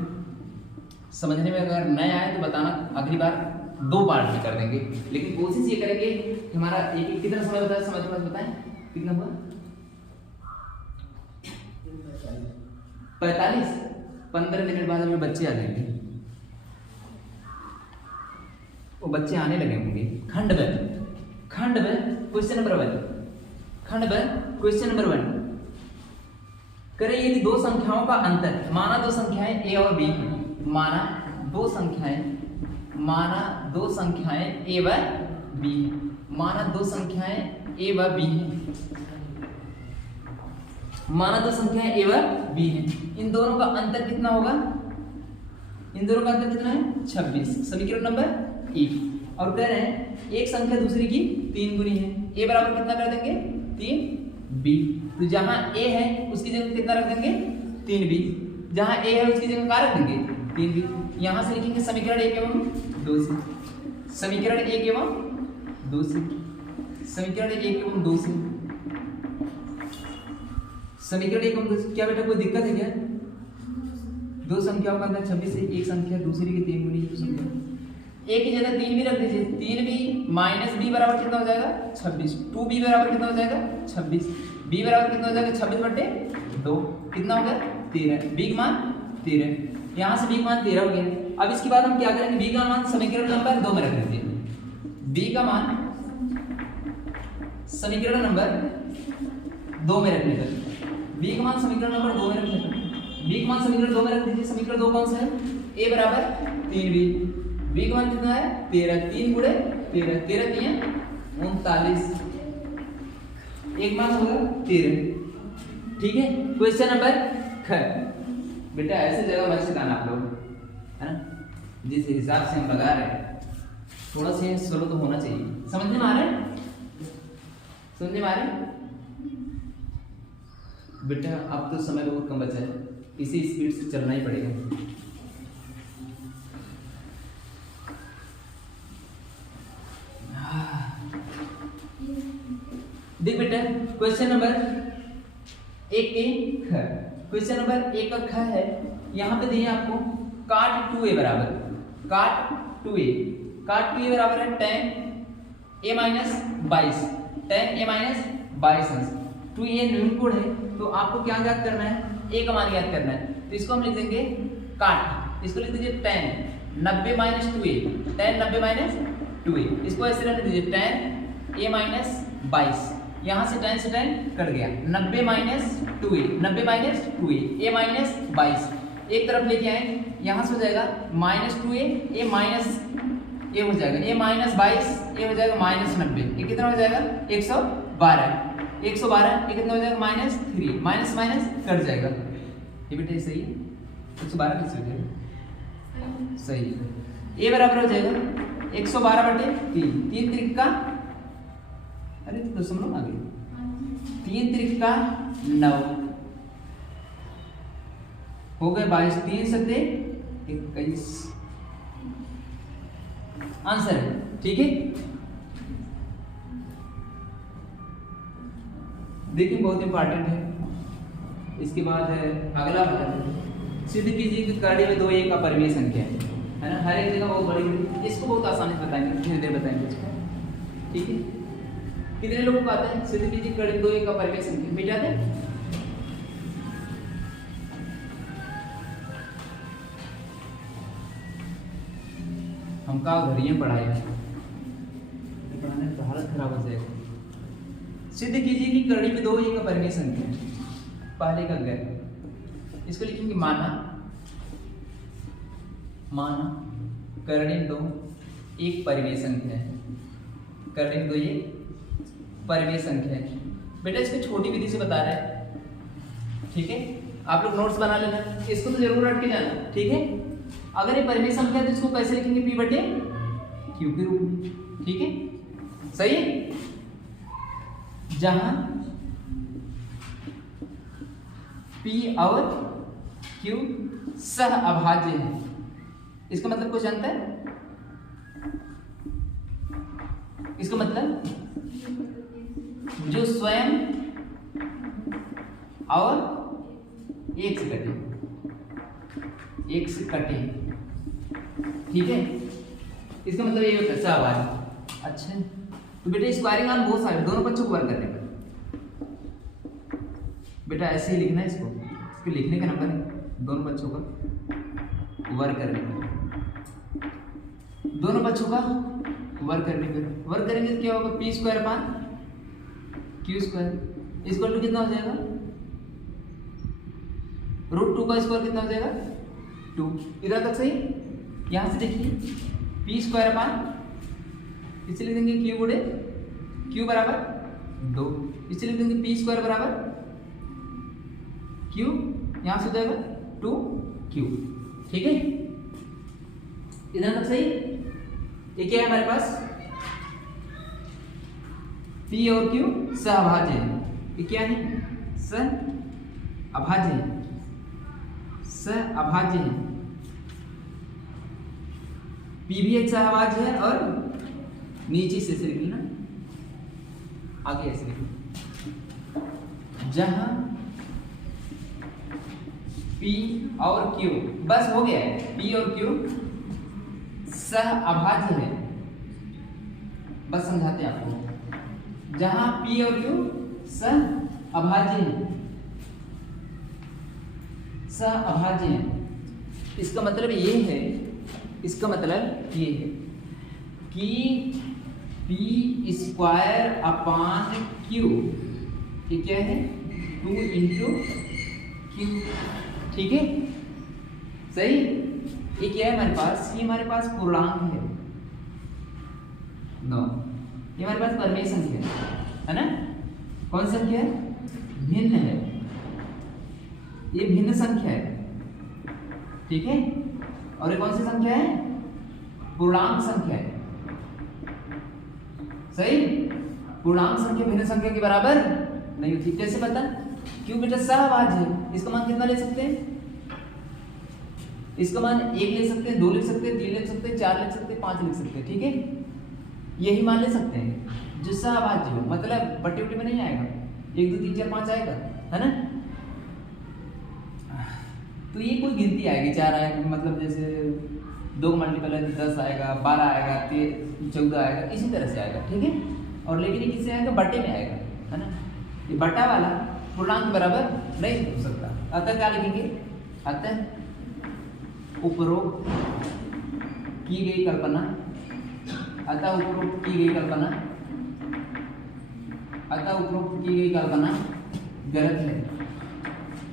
समझने में अगर नए आए तो बताना, अगली बार 2 पार्ट में कर देंगे, लेकिन कोशिश ये करेंगे कि हमारा एक कितना समय होता है, समझ में बताएं कितना हुआ। 45। 15 मिनट बाद हमें बच्चे आ जाएंगे, वो बच्चे आने लगे होंगे। खंड ब, खंड ब क्वेश्चन नंबर 1, खंड ब क्वेश्चन नंबर 1 करें। यदि दो संख्याओं का अंतर, माना दो संख्याएं a और b, माना दो संख्याएं a व b, माना दो संख्याएं a व b हैं, माना दो संख्याएं a व b हैं। इन दोनों का अंतर कितना होगा, इन दोनों का अंतर कितना है 26। समीकरण नंबर 1। और कह रहे हैं एक संख्या दूसरी की 3 गुनी है। a बराबर कितना कर देंगे 3b। तो जहां a है उसकी जगह कितना रख देंगे 3b, जहां a है उसकी जगह क्या रख देंगे 3b। यहां से लिखेंगे समीकरण 1 एवं 2 से, समीकरण 1 एवं 2 से, समीकरण 1 एवं 2 से, समीकरण 1 एवं 2 से। क्या बेटा कोई दिक्कत है क्या? दो संख्याओं का अंतर 26 है, एक संख्या दूसरी की 3 गुनी तो संख्या एक की जगह 3 भी रख दीजिए। 3b माइनस b बराबर कितना हो जाएगा 26। 2b बराबर कितना हो जाएगा 26। b बराबर कितना हो जाएगा 26/2, कितना हो गया 13। b का मान 13, यहाँ से b का मान 13 हो गया। अब इसके बाद हम क्या करेंगे, b का मान समीकरण नंबर 2 में रख दीजिए। b का मान समीकरण नंबर 2 में रखने पर, b का मान समीकरण नंबर 2 में रखने पर, b का मान समीकरण 2 में रख दीजिए। समीकरण 2 कौन सा है, a बराबर 3b, b का मान कितना है 13, 3 गुणे 13, 13 3 39, एक मान होगा 13। ठीक है। क्वेश्चन नंबर ख, बेटा ऐसे जगह मत से लाना आप लोग, है ना। जिस हिसाब से हम लगा रहे हैं थोड़ा सा स्लो तो होना चाहिए। समझने में आ रहा है, समझने में आ रहा है बेटा। अब तो समय बहुत कम बचा है, इसी स्पीड से चलना ही पड़ेगा। देख बेटा क्वेश्चन नंबर 1 के ख, क्वेश्चन नंबर 1 का ख है। यहाँ पे दिए आपको काट 2a बराबर, काट 2a, काट 2a बराबर है tan a minus 22, tan a minus 22 अंश। 2a न्यून कोड है तो आपको क्या याद करना है, a का मान याद करना है। तो इसको हम लिख देंगे काट, इसको लिख दीजिए tan 90 minus 2a, tan 90 minus 2a, इसको ऐसे रख दीजिए tan a माइनस 22, यहाँ से tan कट गया 90 minus 2a, 90 minus 2a, a minus 22 एक तरफ लेके आए, यहाँ से हो जाएगा minus 2a, a minus a हो जाएगा, a माइनस 22, a हो जाएगा माइनस 90, ये कितना हो जाएगा 112, 112 ये कितना हो जाएगा माइनस 3, माइनस माइनस कट जाएगा। ये बेटा सही है, 112 कैसे हो जाएगा सही। a बराबर हो जाएगा 112/3, 3 त्रिक का, अरे दशमलव आ गई, 3 त्रिक का 9 हो गए 22, 3 सत्ते 21 आंसर है। ठीक है। देखिए बहुत इंपॉर्टेंट है। इसके बाद है अगला बता, सिद्ध कीजिए कि कर्णी में 2 एक अपरिमेय संख्या है ना। हर एक जगह बहुत बड़ी, इसको बहुत आसानी से बताएंगे, धीरे धीरे बताएंगे इसको। ठीक है। कितने लोगों को आता है, सिद्ध कीजिए कर्णी 2 एक अपरिमेय संख्या, मिटा दे हम का उधर ही पढ़ाई पढ़ाने में तो हालत खराब हो जाएगा। सिद्ध कीजिए कि करड़ी में 2 एक परिमेय संख्या है। पहले का गैर, इसको लिखेंगे माना करड़ी में 2 एक परिमेय संख्या है। करड़ी में 2 एक परिमेय संख्या है। बेटा इसको छोटी विधि से बता रहे हैं, ठीक है। आप लोग नोट्स बना लेना, इसको तो जरूर रट के जाना, ठीक है। अगर ये परिमेय संख्या है तो इसको कैसे लिखेंगे? P बटे Q के रूप में, ठीक है, सही। जहां P और Q सह अभाज्य है, इसका मतलब कुछ जानता है? इसका मतलब जो स्वयं और एक से कटे, ठीक है। इसका मतलब ये होता है सहअभाज्य। अच्छा, तो बेटा स्क्वायरिंग ऑन बोथ साइड, दोनों पक्षों को वर्ग करने पर बेटा ऐसे ही लिखना है इसको लिखने का नंबर है, दोनों पक्षों का वर्ग करने पर, दोनों पक्षों का वर्ग करने पर, वर्ग करेंगे तो क्या होगा? P square upon Q square equal to कितना हो जाएगा? √2 का स्क्वायर कितना हो जाएगा? 2। इधर तक सही। यहां से देखिए P स्क्वायर अपान, इसे लिख देंगे Q गुणे Q बराबर 2, इसे लिख देंगे P स्क्वायर बराबर Q, यहां से हो जाएगा 2Q, ठीक है। इधर तक सही। ये क्या है हमारे पास? P और Q सहअभाज्य है। ये क्या है? सहअभाज्य है, सहअभाज्य है। P भी एक सहअभाज्य है और नीचे से लिख लेना, आगे ऐसे लिखना, जहां P और Q, बस हो गया है, P और Q सहअभाज्य है। बस समझाते हैं आपको, जहां P और Q सहअभाज्य है, सहअभाज्य है। इसका मतलब ये है, इसका मतलब ये है कि P स्क्वायर अपान Q, ये क्या है? 2 इंटू Q, ठीक है, सही। ये क्या है हमारे पास? ये हमारे पास पूर्णांक है, ये हमारे पास परिमेय संख्या है ना। कौन संख्या है? भिन्न है, ये भिन्न संख्या है, ठीक है। और ये कौन सी संख्या है? पूर्णांक संख्या है, सही। पूर्णांक संख्या भिन्न संख्या के बराबर नहीं होती। कैसे पता? क्यों बेटा सहअभाज्य है। इसका मान कितना ले सकते हैं? इसका मान 1 ले सकते हैं, 2 ले सकते हैं, 3 ले सकते हैं, 4 ले सकते हैं, 5 ले सकते हैं, ठीक है। यही मान ले सकते हैं जो सहअभाज्य हो, मतलब बट्टे उट्टे में नहीं आएगा, 1 2 3 4 5 आएगा, है ना। तो ये कोई गिनती आएगी, 4 आएगा, मतलब जैसे 2 का मल्टीपल है 10 आएगा, 12 आएगा, 14 आएगा, इसी तरह से आएगा, ठीक है। और लेकिन ये किससे आएगा? बट्टे में आएगा, है ना। ये बट्टा वाला पूर्णांक बराबर नहीं हो सकता। अतः क्या लिखेंगे? अतः उपरोक्त की गई कल्पना, अतः उपरोक्त की गई कल्पना, अतः उपरोक्त की गई कल्पना गलत है,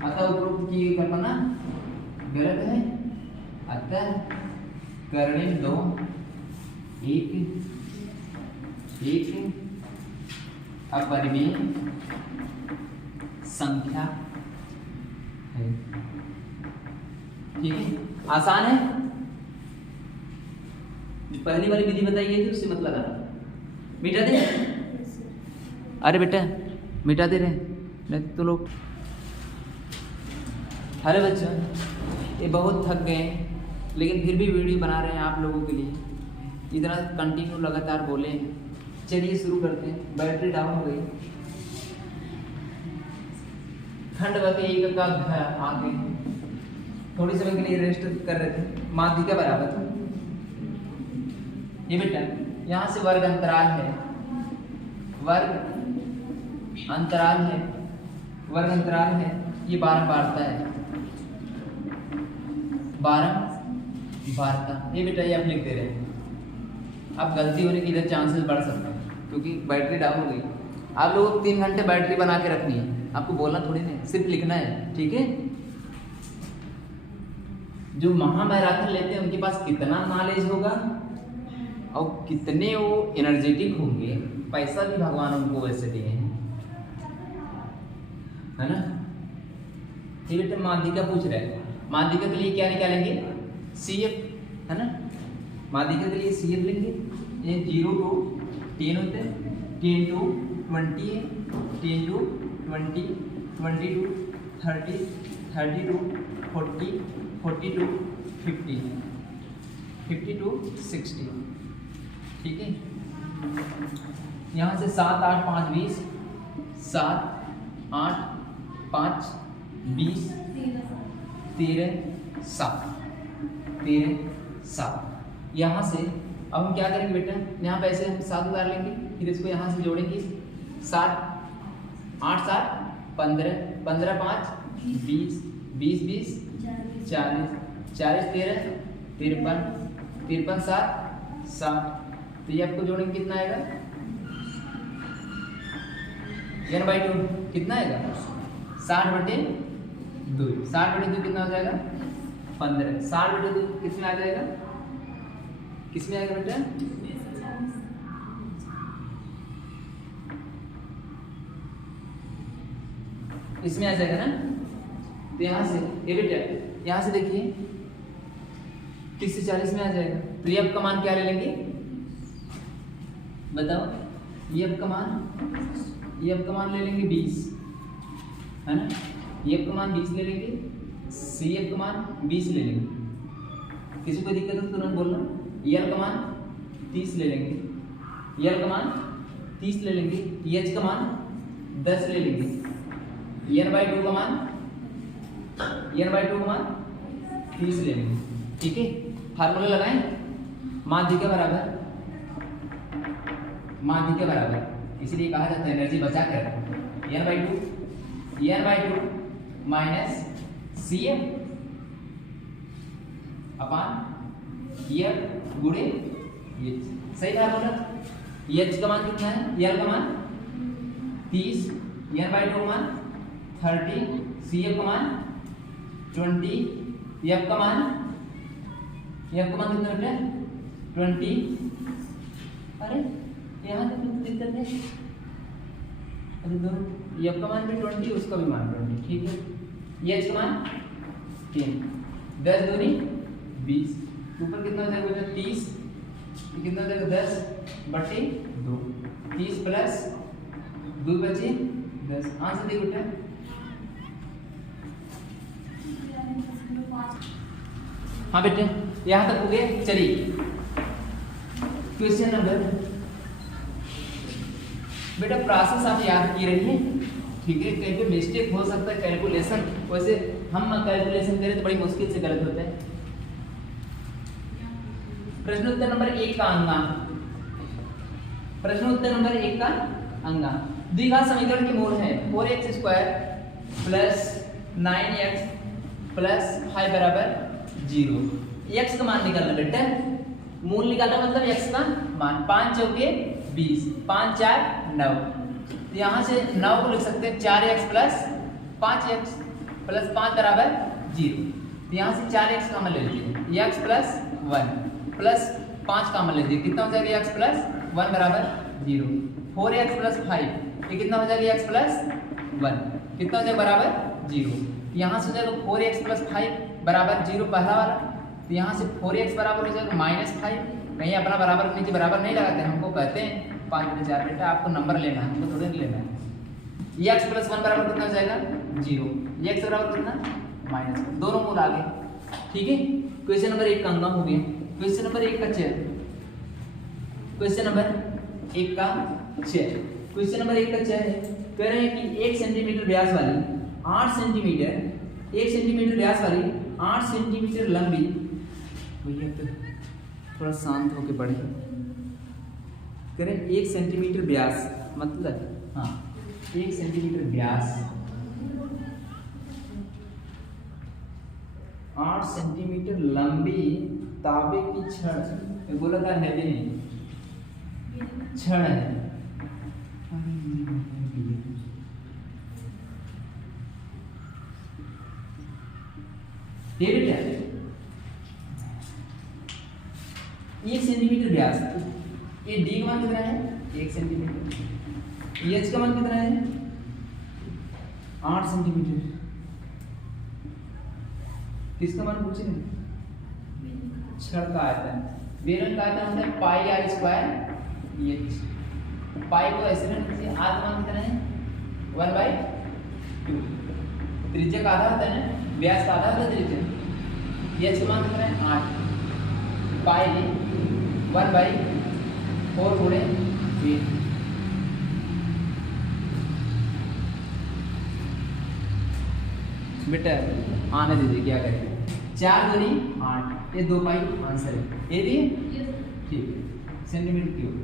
अतः उपरोक्त की गई कल्पना गलत है। अतः कर्णिम 2 एक अपरिमेय संख्या है, ठीक है। आसान है। पहली वाली विधि बताई गई थी उससे मत लगाना। मिटा दे, अरे बेटा मिटा दे रहे नहीं तो लोग। अरे बच्चों ये बहुत थक गए लेकिन फिर भी वीडियो बना रहे हैं आप लोगों के लिए, इतना कंटिन्यू लगातार बोले। चलिए शुरू करते हैं। बैटरी डाउन हो गई। खंडवत एक का आगे थोड़ी समय के लिए रेस्ट कर रहे थे, माध्यिका बराबर था। ये बेटा यहाँ से वर्ग अंतराल है, वर्ग अंतराल है, वर्ग अंतराल है, ये बारंबारता है, बारंबारता। ये बेटा ये आप लिख दे रहे हैं, अब गलती होने की इधर चांसेस बढ़ सकते हैं क्योंकि बैटरी डाउन हो गई। आप लोगों को 3 घंटे बैटरी बना के रखनी है, आपको बोलना थोड़ी नहीं, सिर्फ लिखना है, ठीक है। जो महामैराथन लेते हैं उनके पास कितना नॉलेज होगा और कितने वो एनर्जेटिक होंगे, पैसा भी भगवान उनको वैसे दिए हैं, है ना। ये बेटा माध्यिका पूछ रहे हैं, माध्यिका के लिए क्या निकालेंगे, CF, है ना। माध्यिका के लिए CF लेंगे, ये 0 to 10 होते हैं, 10 to 20 है, 10 to 20, 20 to 30, 30 to 40, 40 to 50, 50 to 60, ठीक है। यहाँ से 7, 8, 5, 20, 7, 8, 5, 20, 13, 7, 13, 7। यहाँ से अब हम क्या करेंगे बेटा, यहाँ पे ऐसे हम 7 उतार लेंगे, फिर इसको यहाँ से जोड़ेंगे, 7, 8, 7, 15, 15, 5, 20, 20, 20, 40, 40, 13, 53, 53, 7, 7। तो ये आपको जोड़ेंगे कितना आएगा, n/2 कितना आएगा, 60/2, 60/2 कितना हो जाएगा, 15, 60/2 किसमें आ जाएगा, किसमें आएगा बेटा, इसमें आ जाएगा ना। तो यहाँ से ये बेटा, यहाँ से देखिए 30 से 40 में आ जाएगा। तो ये अब का मान क्या ले लेंगे बताओ, ये अब का मान ले लेंगे 20, है ना। ये अब का मान 20 ले लेंगे, CF का मान 20 ले लेंगे, किसी को दिक्कत हो तो तुरंत बोलना। L का मान 30 ले लेंगे, L का मान 30 ले लेंगे, H का मान 10 ले लेंगे, n/2 का मान 30 ले लेंगे, ठीक है। फार्मूला लगाएं, माध्यिका बराबर, इसलिए कहा जाता है एनर्जी बचा कर n/2 minus CF upon F गुणे H, सही फार्मूला। H का मान कितना है, L का मान 30, n/2 का मान 30, CF का मान 20, F का मान कितना होता है 20। अरे यहाँ तो कुछ दिक्कत है, अरे दोनों F का मान भी 20, उसका भी मान 20, ठीक है। H का मान 10, 10 दूनी 20, ऊपर कितना हो जाएगा बेटा 30, कितना हो जाएगा 10/2, 30 प्लस 2 बचे 10, आंसर देखो बेटा। हाँ बेटे यहाँ तक हो गए। चलिए क्वेश्चन नंबर, बेटा प्रोसेस आप याद की रही है, ठीक है। कहीं पे मिस्टेक हो सकता है कैलकुलेशन, वैसे हम कैलकुलेशन करें तो बड़ी मुश्किल से गलत होता है। प्रश्नोत्तर नंबर 1 का अंगा, प्रश्नोत्तर नंबर 1 का अंगा, द्विघात समीकरण की मूल है 4x² प्लस 9x प्लस 5 बराबर 0। x का मान निकालना बेटा, मूल निकालना मतलब x का मान, 5 चौके 20, 5 4 9। तो यहाँ से 9 को लिख सकते हैं 4x प्लस 5x प्लस 5 बराबर 0। तो यहाँ से 4x कॉमन ले लीजिए, x प्लस 1 प्लस 5 कॉमन ले लीजिए, कितना हो जाएगा x प्लस 1 बराबर 0। 4x प्लस 5 ये कितना हो जाएगा x प्लस 1, कितना हो जाएगा बराबर 0। यहाँ से हो जाएगा 4x प्लस 5 बराबर 0 पहला वाला। तो यहाँ से 4x बराबर हो जाएगा -5, कहीं अपना बराबर नीचे बराबर नहीं लगाते, हमको कहते हैं 5/4, बेटा आपको नंबर लेना है, हमको थोड़ा नहीं लेना है। x प्लस 1 बराबर कितना हो जाएगा 0, x बराबर कितना -1, दोनों मूल आ गए, ठीक है। क्वेश्चन नंबर 1 का अंगा हो गया। क्वेश्चन नंबर 1 का चेयर, क्वेश्चन नंबर 1 का चेयर, क्वेश्चन नंबर 1 का चेयर है, कह रहे हैं कि 1 सेंटीमीटर व्यास वाली 8 सेंटीमीटर, 1 सेंटीमीटर व्यास वाली 8 सेंटीमीटर लंबी, भैया तो थोड़ा शांत होके पढ़े, करें 1 सेंटीमीटर व्यास मतलब, हाँ 1 सेंटीमीटर व्यास 8 सेंटीमीटर लंबी तांबे की छड़, गोलाकार है भी नहीं, छड़ है। ये बेटा 1 सेंटीमीटर व्यास, ये डी का मान कितना है 1 सेंटीमीटर, एच का मान कितना है 8 सेंटीमीटर। किसका मान पूछे? छड़ का आयतन। बेलन का आयतन होता है पाई आर स्क्वायर एच। पाई को ऐसे रखने से आर का मान कितना है 1/2। त्रिज्या का आधा होता है ना, व्यास का आधा होता है त्रिज्या। एच का मान कितना है 8 पाई 1/4 गुणे 8। बेटा आने दीजिए, क्या करें 4 दूनी 8, ये 2 पाई आंसर है। ये भी ठीक है, सेंटीमीटर क्यूब।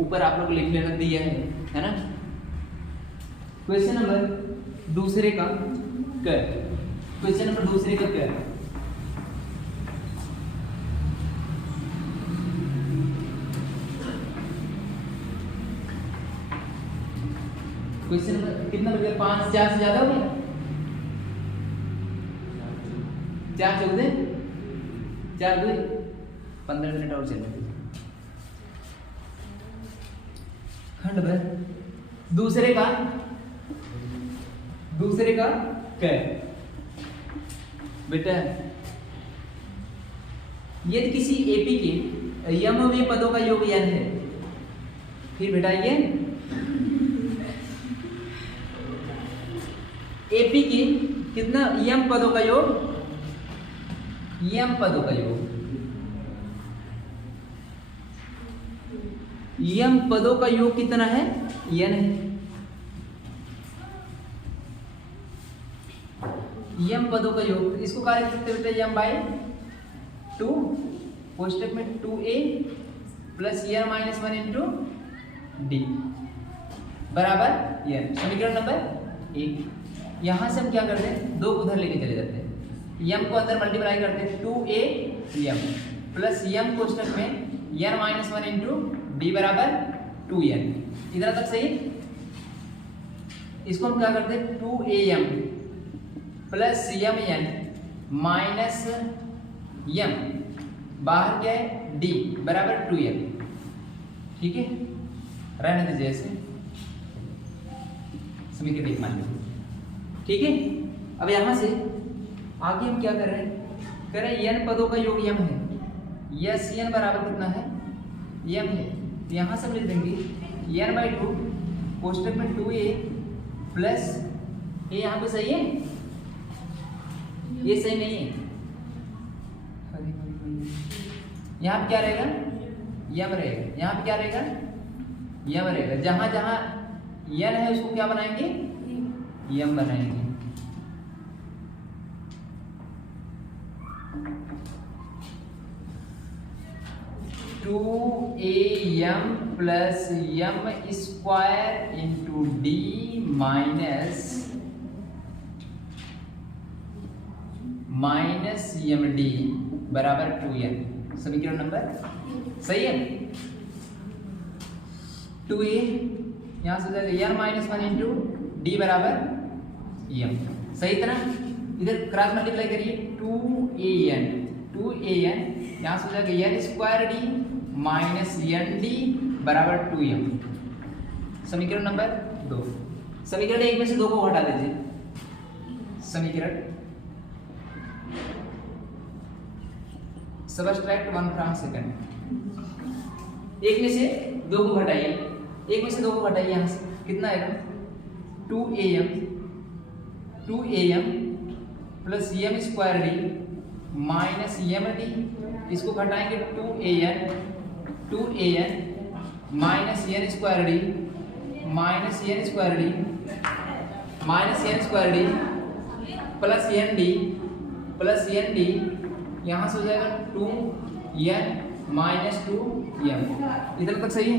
ऊपर आप लोग लिख लेना दिया है ना। क्वेश्चन नंबर दूसरे का कर। क्वेश्चन नंबर दूसरे का कर। क्वेश्चन नंबर कितना बन गया 5 4 से ज्यादा हो गया 4 14 4 2 15 मिनट और चलने दीजिए। खंड भर दूसरे का कर। बेटा यदि किसी एपी के यमवे पदों का योग n है, फिर बेटा ये एपी की कितना यम पदों का योग, यम पदों का योग, यम पदों का योग कितना है n है। यम पदों का योग इसको क्या लिख सकते हैं यम बाई 2 कोष्टक में 2a plus n minus 1 into D बराबर n। समीकरण नंबर 1। यहां से हम क्या करते हैं 2 को उधर लेके चले जाते हैं, m को अंदर मल्टीप्लाई करते हैं 2a m प्लस m कोष्टक में n माइनस 1 इंटू डी बराबर 2n। इधर तक सही। इसको हम क्या करते हैं 2am plus mn minus m बाहर क्या है d बराबर 2m। ठीक है, रहने दीजिए ऐसे, समीकरण 1 मान लीजिए। ठीक है, अब यहां से आगे हम क्या कर रहे हैं, कह रहे हैं n पदों का योग m है, यस n बराबर कितना है m है। तो यहां से हम लिख देंगे n/2 कोष्टक में 2a प्लस a। यहां पे सही है, ये सही नहीं है। यहाँ पे क्या रहेगा यम रहेगा, यहाँ पे क्या रहेगा यम रहेगा। जहां जहां यन है उसको क्या बनाएंगे यम बनाएंगे। Two A M plus M square into D minus M D बराबर 2n। समीकरण नंबर सही है। 2a यहां से जाएगा n माइनस 1 इंटू डी बराबर m। सही था ना। इधर क्रॉस मल्टीप्लाई करिए 2an यहां से जाएगा n square D minus N D बराबर 2m। समीकरण नंबर 2। समीकरण 1 में से 2 को हटा दीजिए। समीकरण सबट्रैक्ट 1 फ्रॉम सेकंड। 1 में से 2 को घटाइए, 1 में से 2 को घटाइए, यहां से कितना आएगा 2am plus m square D minus M D. इसको घटाएंगे 2an minus n square D minus n square D minus n square D plus N D यहां से हो जाएगा 2n माइनस 2m। इधर तक सही है।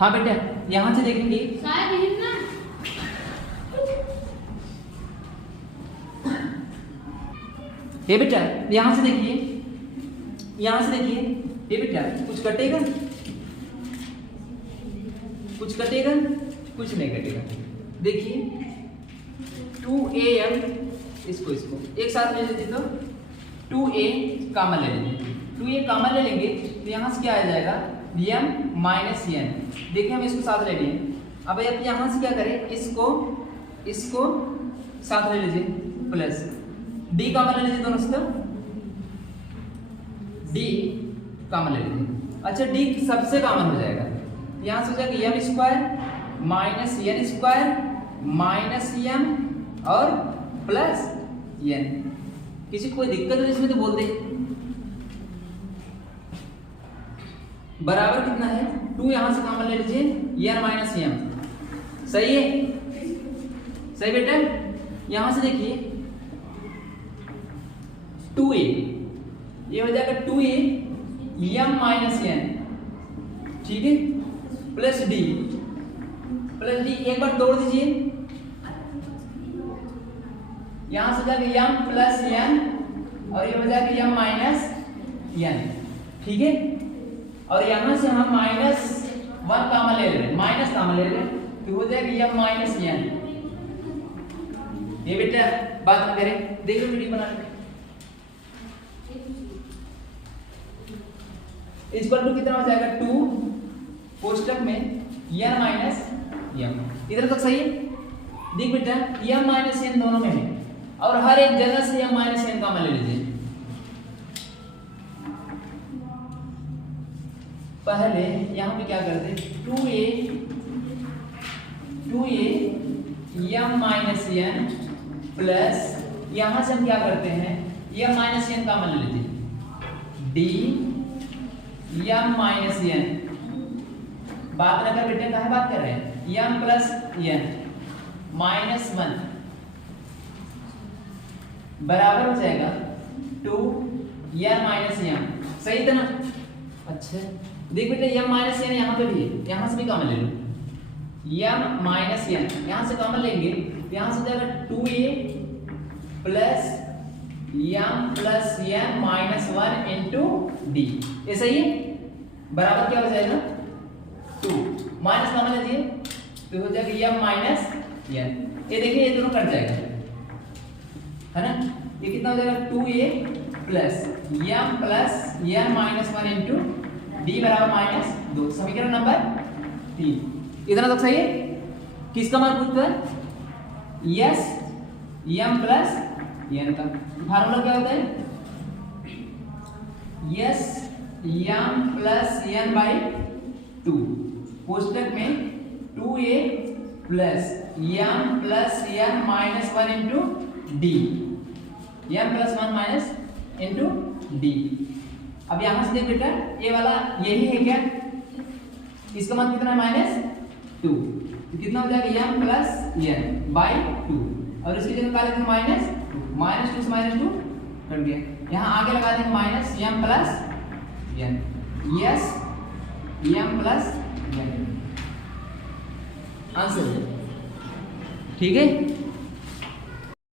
हाँ बेटा यहां से देखेंगे ये बेटा यहाँ से देखिए, यहाँ से देखिए, ये बेटा कुछ कटेगा, कुछ कटेगा, कुछ नहीं कटेगा। देखिए 2am, इसको एक साथ ले लेते तो 2a कॉमन ले लेंगे, 2a कॉमन ले लेंगे तो यहाँ से क्या आ जाएगा m माइनस n। देखिए हम इसको साथ ले लिए। अब यहाँ से क्या करें, इसको साथ ले लीजिए प्लस d कॉमन ले लीजिए, दोनों से तो d कॉमन ले लीजिए। अच्छा d सबसे कॉमन हो जाएगा, यहाँ से हो जाएगा m square minus n square minus m और प्लस n। किसी कोई दिक्कत है इसमें तो बोल दे। बराबर कितना है 2, यहाँ से कॉमन ले लीजिए n माइनस m। सही है, सही बेटा। यहाँ से देखिए 2a, ये हो जाएगा 2a m माइनस n, ठीक है, प्लस d एक बार तोड़ दीजिए, यहां से जाएगा m प्लस n और ये हो जाएगा m माइनस n, ठीक है। और यहां से हम माइनस 1 कॉमन ले रहे हैं, माइनस कॉमन ले रहे हैं तो हो जाएगा m माइनस n। ये बेटा बात न करें, देखो वीडियो बना के इक्वल टू कितना हो जाएगा 2 कोष्टक में n माइनस m। इधर तक सही है। देख बेटा m माइनस n दोनों में है और हर एक जगह से m माइनस n कॉमन ले लीजिए। पहले यहाँ पे क्या करते 2a m minus n plus यहाँ से हम क्या करते हैं m माइनस n कॉमन ले लीजिए, d m माइनस n। बात न कर बेटे, कहाँ बात कर रहे हैं, m प्लस n माइनस 1 बराबर हो जाएगा 2 n माइनस m। सही था ना। अच्छा देख बेटे m माइनस n यहाँ पे भी है, यहाँ से भी कॉमन ले लो, m माइनस n यहाँ से कॉमन लेंगे, यहाँ से जाएगा 2a plus m plus n minus 1 into d। ये सही है। बराबर क्या हो जाएगा 2, माइनस कॉमन लीजिए तो हो जाएगा m माइनस n। ये देखिए ये दोनों कट जाएगा, है ना। ये कितना हो जाएगा 2a plus m plus n minus 1 into d बराबर माइनस 2। समीकरण नंबर 3। इतना तक सही है। किसका मान पूछता है, यस m प्लस n का फार्मूला क्या होता है, yes m plus n by 2 कोष्टक में 2a plus m plus n minus 1 into d, m plus 1 minus into d। अब यहां से देख बेटा ये वाला यही है क्या, इसका मान कितना है माइनस 2, तो कितना हो जाएगा m प्लस n बाई 2 और इसकी जगह निकाल देंगे माइनस 2, माइनस 2 से माइनस 2 कट गया। यहाँ आगे लगा देंगे minus m plus n, yes m plus n answer, ठीक है।